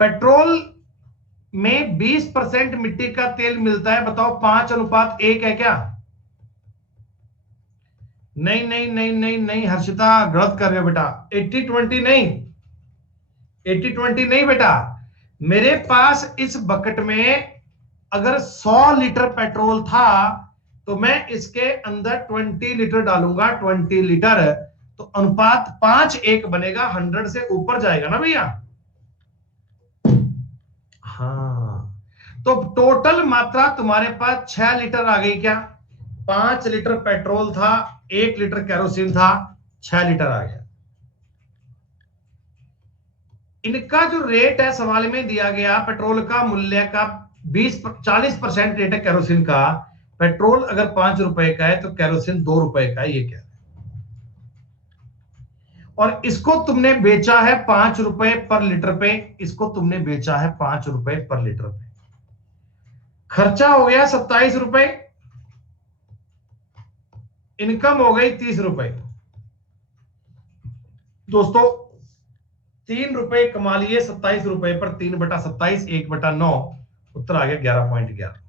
पेट्रोल में 20% मिट्टी का तेल मिलता है, बताओ 5:1 है क्या? नहीं नहीं नहीं नहीं नहीं हर्षिता, गलत कर रहे हो बेटा। 80-20 नहीं, 80-20 नहीं बेटा। मेरे पास इस बकेट में अगर 100 लीटर पेट्रोल था, तो मैं इसके अंदर 20 लीटर डालूंगा, 20 लीटर, तो अनुपात 5:1 बनेगा, 100 से ऊपर जाएगा ना भैया। हाँ, तो टोटल मात्रा तुम्हारे पास 6 लीटर आ गई क्या? 5 लीटर पेट्रोल था, 1 लीटर केरोसिन था, 6 लीटर आ गया। इनका जो रेट है सवाल में दिया गया, पेट्रोल का मूल्य का 40% रेट है केरोसिन का। पेट्रोल अगर 5 रुपए का है तो केरोसिन 2 रुपए का है, ये क्या है? और इसको तुमने बेचा है 5 रुपए पर लीटर पे, इसको तुमने बेचा है 5 रुपए पर लीटर पे। खर्चा हो गया 27 रुपए, इनकम हो गई 30 रुपए। दोस्तों 3 रुपए कमा लिए 27 रुपए पर, 3/27, 1/9, उत्तर आ गया 11.11।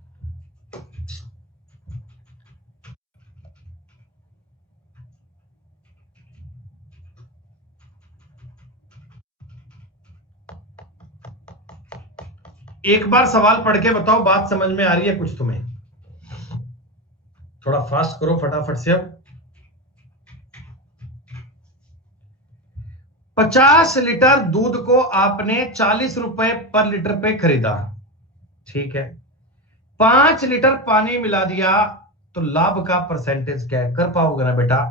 एक बार सवाल पढ़ के बताओ, बात समझ में आ रही है कुछ तुम्हें? थोड़ा फास्ट करो फटाफट से। अब 50 लीटर दूध को आपने 40 रुपए पर लीटर पे खरीदा, ठीक है। 5 लीटर पानी मिला दिया, तो लाभ का परसेंटेज क्या है? कर पाओगे ना बेटा?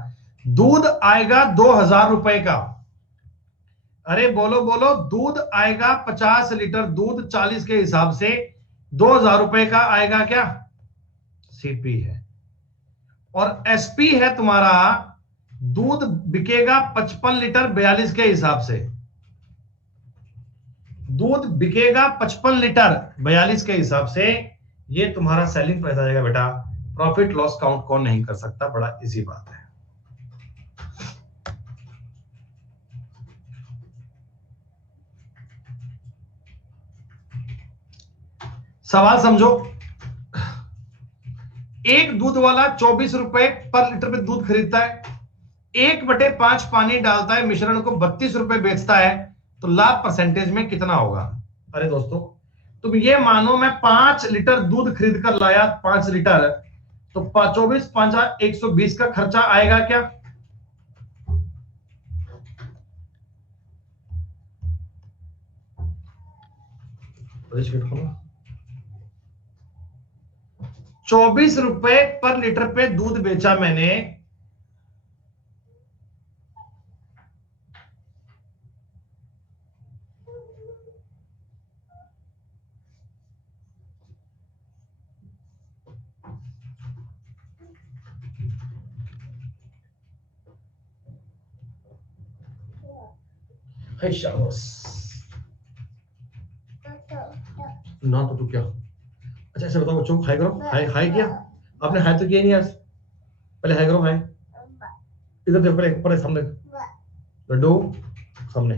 दूध आएगा 2000 रुपए का। अरे बोलो बोलो, दूध आएगा 50 लीटर दूध 40 के हिसाब से 2000 रुपए का आएगा क्या? सीपी है। और एसपी है तुम्हारा, दूध बिकेगा 55 लीटर 42 के हिसाब से। दूध बिकेगा 55 लीटर 42 के हिसाब से, ये तुम्हारा सेलिंग प्राइस आ जाएगा बेटा। प्रॉफिट लॉस काउंट कौन नहीं कर सकता, बड़ा इजी बात है। सवाल समझो। एक दूध वाला 24 रुपए पर लीटर पे दूध खरीदता है, 1/5 पानी डालता है, मिश्रण को 32 रुपए बेचता है, तो लाभ परसेंटेज में कितना होगा? अरे दोस्तों, तुम ये मानो मैं 5 लीटर दूध खरीद कर लाया, 5 लीटर, तो 24 5 120 का खर्चा आएगा क्या? ₹24 पर लीटर पे दूध बेचा मैंने, ना तो तू क्या? अच्छा ऐसे बताओ बच्चों, हाई करो, हाई हाई किया आपने? हाई तो किया नहीं आज, पहले हाई करो, हाई। इधर देखो, पहले पहले सामने लड्डू, सामने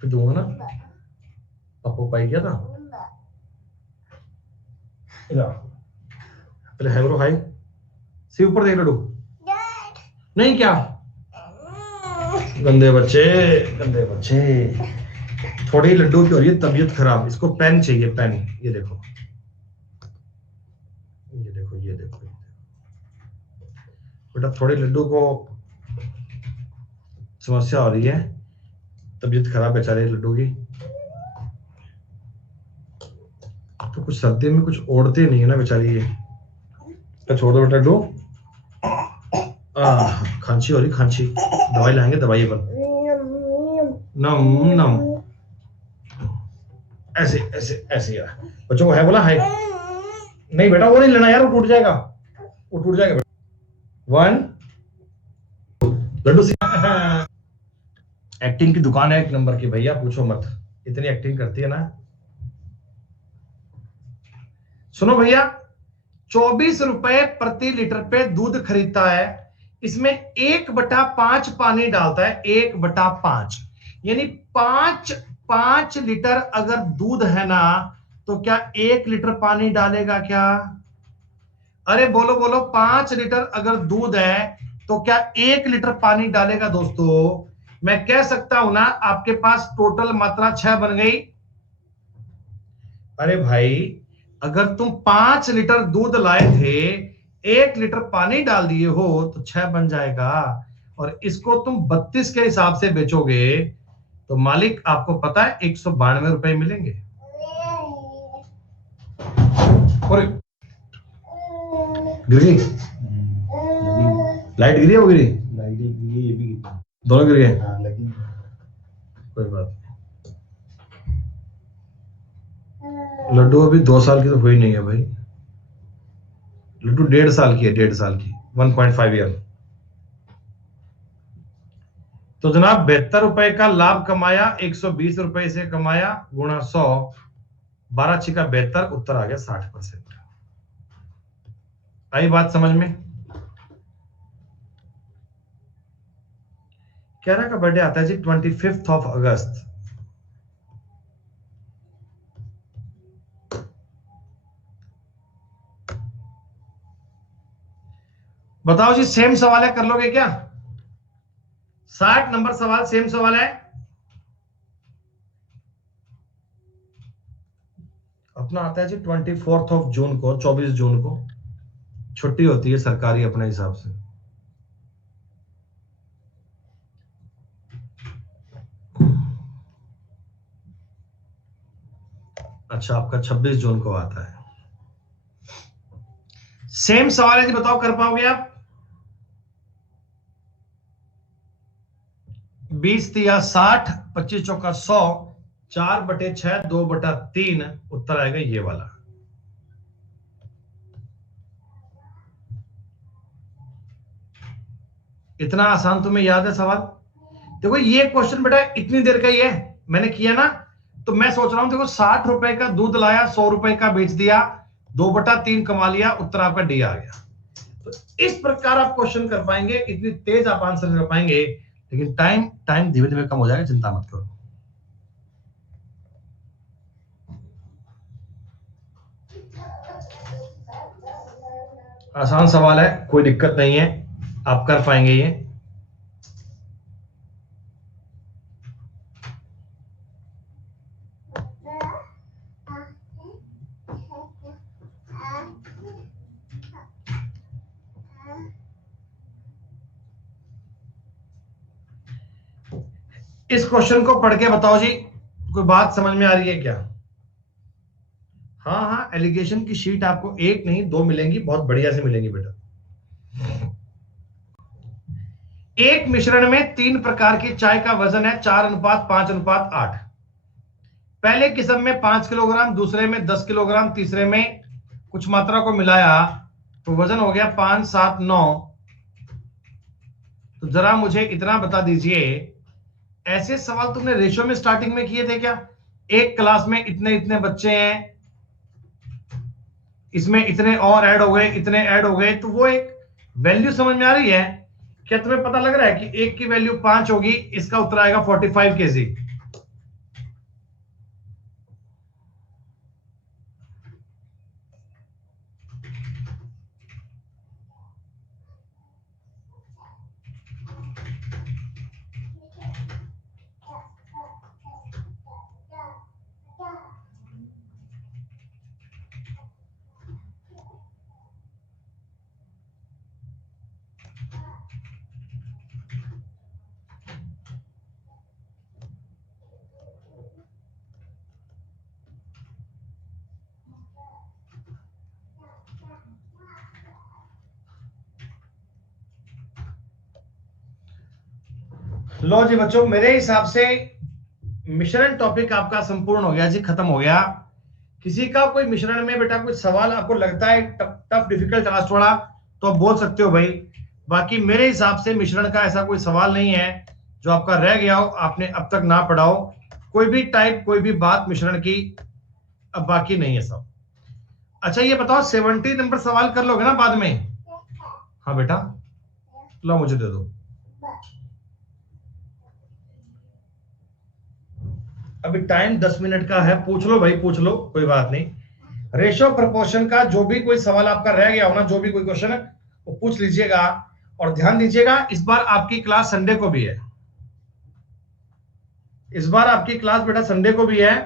फिर दूंगा ना। आपको पाई किया था, इधर पहले हाई करो, हाई। सिर ऊपर देख लड्डू, नहीं क्या? गंदे बच्चे, गंदे बच्चे। थोड़ी लड्डू की हो रही है तबीयत खराब, इसको पेन चाहिए, पेन। ये देखो, ये देखो, ये देखो बेटा, थोड़ी लड्डू को समस्या हो रही है, तबीयत खराब बेचारे लड्डू की। तो कुछ सर्दी में कुछ ओढ़ते नहीं है ना बेचारी ये, तो छोड़ दो बेटा लड्डू। खांसी हो रही, खांसी, दवाई लाएंगे, दवाई पर नम नम, ऐसे ऐसे ऐसे यार। बच्चों को है बोला है? नहीं बेटा, वो नहीं लेना यार, वो टूट जाएगा, वो टूट जाएगा। 1 लड्डू एक्टिंग की दुकान है एक नंबर की भैया, पूछो मत, इतनी एक्टिंग करती है ना। सुनो भैया, ₹24 प्रति लीटर पे दूध खरीदता है, इसमें 1/5 पानी डालता है, 1/5, यानी 5 लीटर अगर दूध है ना, तो क्या 1 लीटर पानी डालेगा क्या? अरे बोलो बोलो, 5 लीटर अगर दूध है तो क्या 1 लीटर पानी डालेगा? दोस्तों मैं कह सकता हूं ना, आपके पास टोटल मात्रा 6 बन गई। अरे भाई, अगर तुम 5 लीटर दूध लाए थे, 1 लीटर पानी डाल दिए हो, तो 6 बन जाएगा। और इसको तुम 32 के हिसाब से बेचोगे तो मालिक आपको पता है ₹192 मिलेंगे। और गिर गई लाइट, गिरी है, वो गिरी, लाइट गिरी, ये भी गिरी, दोनों गिर गए। हाँ, लेकिन कोई बात नहीं। लड्डू अभी 2 साल की तो हुई नहीं है भाई, लड्डू 1.5 साल की है, 1.5 साल की, 1.5 ईयर। तो जनाब ₹72 का लाभ कमाया, ₹120 से कमाया, गुणा 100, 12 छिका 72, उत्तर आ गया 60%। आई बात समझ में? कैरा का बर्थडे आता है जी 25 अगस्त। बताओ जी, सेम सवाल है, कर लोगे क्या? 60 नंबर सवाल, सेम सवाल है। अपना आता है जी 24 जून को, 24 जून को छुट्टी होती है सरकारी अपने हिसाब से। अच्छा, आपका 26 जून को आता है। सेम सवाल है जी, बताओ कर पाओगे आप? 20 या 60, 25 चौका 100, 4/6, 2/3, उत्तर आएगा ये वाला। इतना आसान तुम्हें याद है सवाल? देखो ये क्वेश्चन बेटा इतनी देर का ही है, मैंने किया ना, तो मैं सोच रहा हूं, देखो ₹60 का दूध लाया, ₹100 का बेच दिया, 2/3 कमा लिया, उत्तर आपका डी आ गया। तो इस प्रकार आप क्वेश्चन कर पाएंगे, इतनी तेज आप आंसर कर पाएंगे, लेकिन टाइम टाइम धीरे धीरे कम हो जाएगा, चिंता मत करो। आसान सवाल है, कोई दिक्कत नहीं है, आप कर पाएंगे ये। इस क्वेश्चन को पढ़ के बताओ जी, कोई बात समझ में आ रही है क्या? हाँ हाँ, एलिगेशन की शीट आपको एक नहीं दो मिलेंगी, बहुत बढ़िया से मिलेंगी बेटा। एक मिश्रण में 3 प्रकार की चाय का वजन है 4:5:8। पहले किस्म में 5 किलोग्राम, दूसरे में 10 किलोग्राम, तीसरे में कुछ मात्रा को मिलाया तो वजन हो गया 5, 7, 9। तो जरा मुझे इतना बता दीजिए, ऐसे सवाल तुमने रेशियो में स्टार्टिंग में किए थे क्या? एक क्लास में इतने इतने बच्चे हैं, इसमें इतने और ऐड हो गए, इतने ऐड हो गए, तो वो एक वैल्यू समझ में आ रही है क्या? तुम्हें पता लग रहा है कि एक की वैल्यू 5 होगी, इसका उत्तर आएगा 45 केजी। लो जी बच्चों, मेरे हिसाब से मिश्रण टॉपिक आपका संपूर्ण हो गया जी, खत्म हो गया। किसी का कोई मिश्रण में बेटा कुछ सवाल आपको लगता है टफ डिफिकल्ट लास्ट वाला, तो आप बोल सकते हो भाई। बाकी मेरे हिसाब से मिश्रण का ऐसा कोई सवाल नहीं है जो आपका रह गया हो, आपने अब तक ना पढ़ा हो, कोई भी टाइप कोई भी बात मिश्रण की अब बाकी नहीं है सब। अच्छा ये बताओ, 70 नंबर सवाल कर लोगे ना बाद में? हाँ बेटा, लो मुझे दे दो। अभी टाइम 10 मिनट का है, पूछ लो भाई, पूछ लो, कोई बात नहीं। रेशो प्रपोर्शन का जो भी कोई सवाल आपका रह गया हो ना, जो भी कोई क्वेश्चन है वो पूछ लीजिएगा। और ध्यान दीजिएगा, इस बार आपकी क्लास संडे को भी है। इस बार आपकी क्लास बेटा संडे को भी है,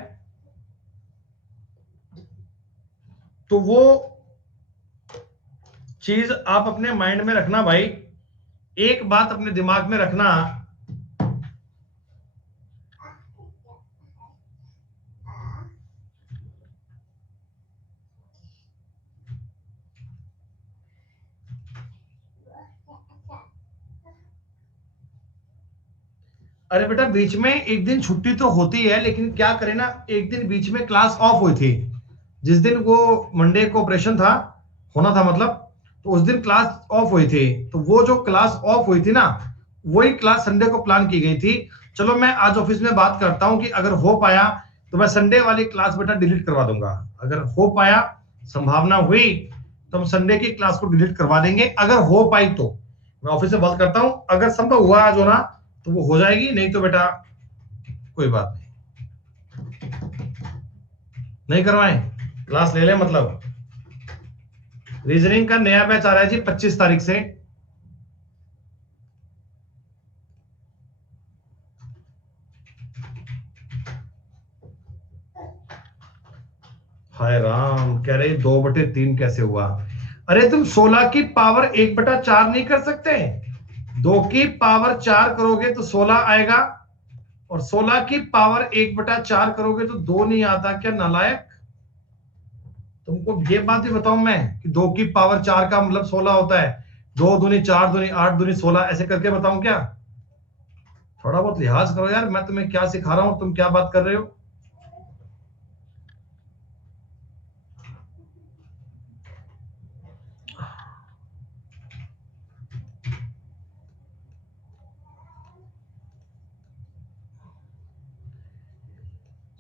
तो वो चीज आप अपने माइंड में रखना भाई। एक बात अपने दिमाग में रखना, अरे बेटा बीच में एक दिन छुट्टी तो होती है, लेकिन क्या करें ना, एक दिन बीच में क्लास ऑफ हुई थी। जिस दिन वो मंडे को ऑपरेशन था, होना था मतलब, तो उस दिन क्लास ऑफ हुई थी। तो वो जो क्लास ऑफ हुई थी ना, वही क्लास संडे को प्लान की गई थी। चलो मैं आज ऑफिस में बात करता हूं कि अगर हो पाया तो मैं संडे वाली क्लास बेटा डिलीट करवा दूंगा। अगर हो पाया, संभावना हुई, तो हम संडे की क्लास को डिलीट करवा देंगे। अगर हो पाई तो मैं ऑफिस में बात करता हूं, अगर संभव हुआ आज होना तो वो हो जाएगी, नहीं तो बेटा कोई बात नहीं करवाएं, क्लास ले लें। मतलब रीजनिंग का नया बैच आ रहा है जी 25 तारीख से। हाय राम, कह रहे 2/3 कैसे हुआ? अरे तुम 16 की पावर 1/4 नहीं कर सकते? 2 की पावर 4 करोगे तो 16 आएगा, और 16 की पावर 1/4 करोगे तो 2 नहीं आता क्या नालायक? तुमको ये बात भी बताऊं मैं कि 2 की पावर 4 का मतलब 16 होता है। 2 दूनी 4 दूनी 8 दूनी 16, ऐसे करके बताऊं क्या? थोड़ा बहुत लिहाज करो यार, मैं तुम्हें क्या सिखा रहा हूं, तुम क्या बात कर रहे हो?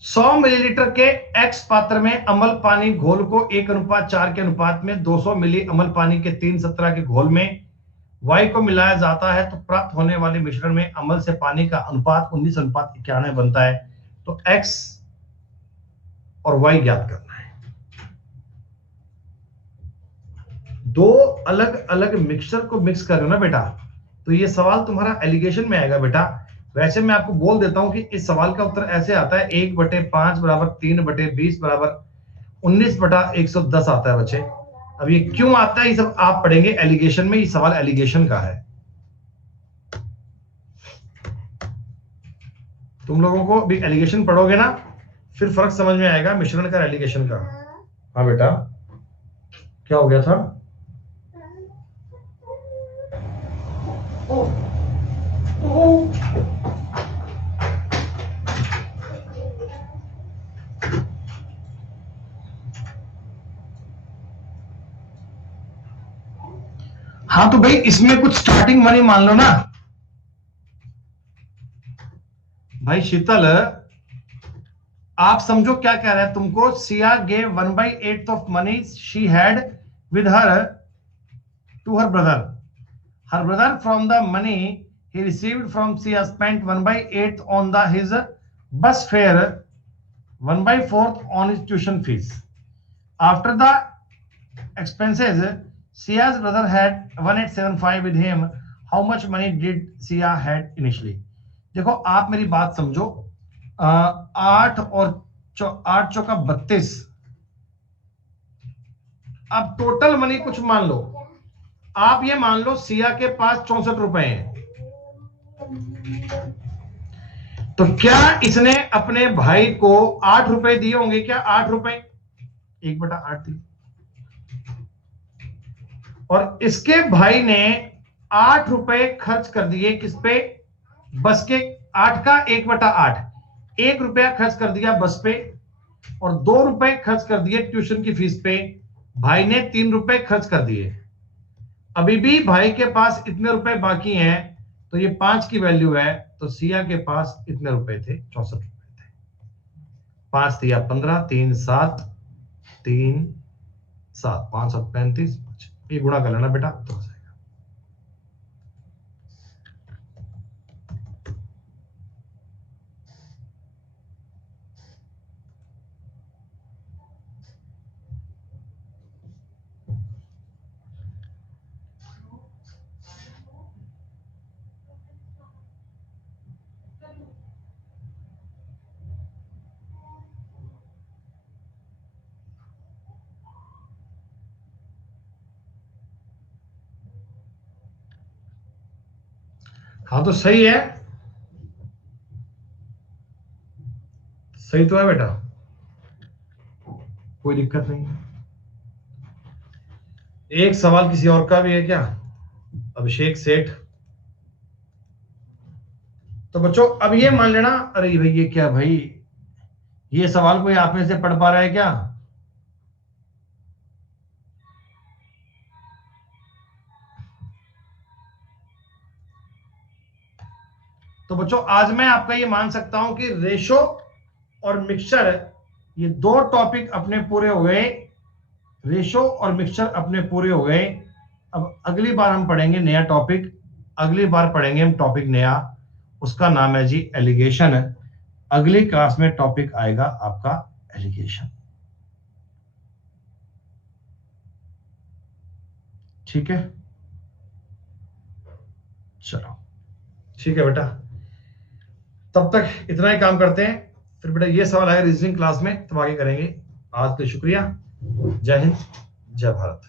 सौ मिलीलीटर के एक्स पात्र में अम्ल पानी घोल को 1:4 के अनुपात में 200 मिली अम्ल पानी के 317 के घोल में वाई को मिलाया जाता है, तो प्राप्त होने वाले मिश्रण में अम्ल से पानी का अनुपात 19:91 बनता है। तो एक्स और वाई ज्ञात करना है। दो अलग अलग मिक्सचर को मिक्स कर रहे हो ना बेटा, तो ये सवाल तुम्हारा एलिगेशन में आएगा बेटा। वैसे मैं आपको बोल देता हूं कि इस सवाल का उत्तर ऐसे आता है, 1/5 बराबर 3/20 बराबर 19/110 आता है बच्चे। अब ये क्यों आता है, ये सब आप पढ़ेंगे एलिगेशन में। ये सवाल एलिगेशन का है। तुम लोगों को भी एलिगेशन पढ़ोगे ना, फिर फर्क समझ में आएगा मिश्रण का एलिगेशन का। हाँ बेटा, क्या हो गया था? हाँ तो भाई इसमें कुछ स्टार्टिंग मनी मान लो ना भाई। शीतल, आप समझो क्या कह रहा है तुमको। Siya gave 1/8 of money she had with her to her brother. Her brother from the money he received from Sia spent 1/8 on the his bus fare, 1/4 on his tuition fees. After the expenses, Sia's brother had 1875 with him. How much money did Sia had initially? देखो आप मेरी बात समझो। 8 और 8 चौका 32। अब total money कुछ मान लो। आप ये मान लो सिया के पास 64 रुपए हैं, तो क्या इसने अपने भाई को 8 रुपए दिए होंगे? क्या 8 रुपए 1/8 दिए, और इसके भाई ने 8 रुपए खर्च कर दिए किस पे? बस के 8 का 1/8, 1 रुपया खर्च कर दिया बस पे, और 2 रुपए खर्च कर दिए ट्यूशन की फीस पे। भाई ने 3 रुपए खर्च कर दिए। अभी भी भाई के पास इतने रुपए बाकी हैं, तो ये 5 की वैल्यू है, तो सिया के पास इतने रुपए थे, 64 रुपए थे। 5 दिया 15, 3 7, 3 7, 5 7 35, ये गुणा कर लेना बेटा तो हो जाएगा। हाँ तो सही है, सही तो है बेटा, कोई दिक्कत नहीं है। एक सवाल किसी और का भी है क्या? अभिषेक सेठ। तो बच्चों अब ये मान लेना, अरे भाई ये क्या भाई, ये सवाल कोई आप में से पढ़ पा रहा है क्या? तो बच्चों आज मैं आपका ये मान सकता हूं कि रेशो और मिक्सचर, ये 2 टॉपिक अपने पूरे हो गए। रेशो और मिक्सचर अपने पूरे हो गए। अब अगली बार हम पढ़ेंगे नया टॉपिक। अगली बार पढ़ेंगे हम टॉपिक नया, उसका नाम है जी एलिगेशन। अगली क्लास में टॉपिक आएगा आपका एलिगेशन। ठीक है, चलो ठीक है बेटा, तब तक इतना ही काम करते हैं। फिर बेटा ये सवाल आएगा रीजनिंग क्लास में, तब आगे करेंगे। आज के लिए शुक्रिया। जय हिंद, जय भारत।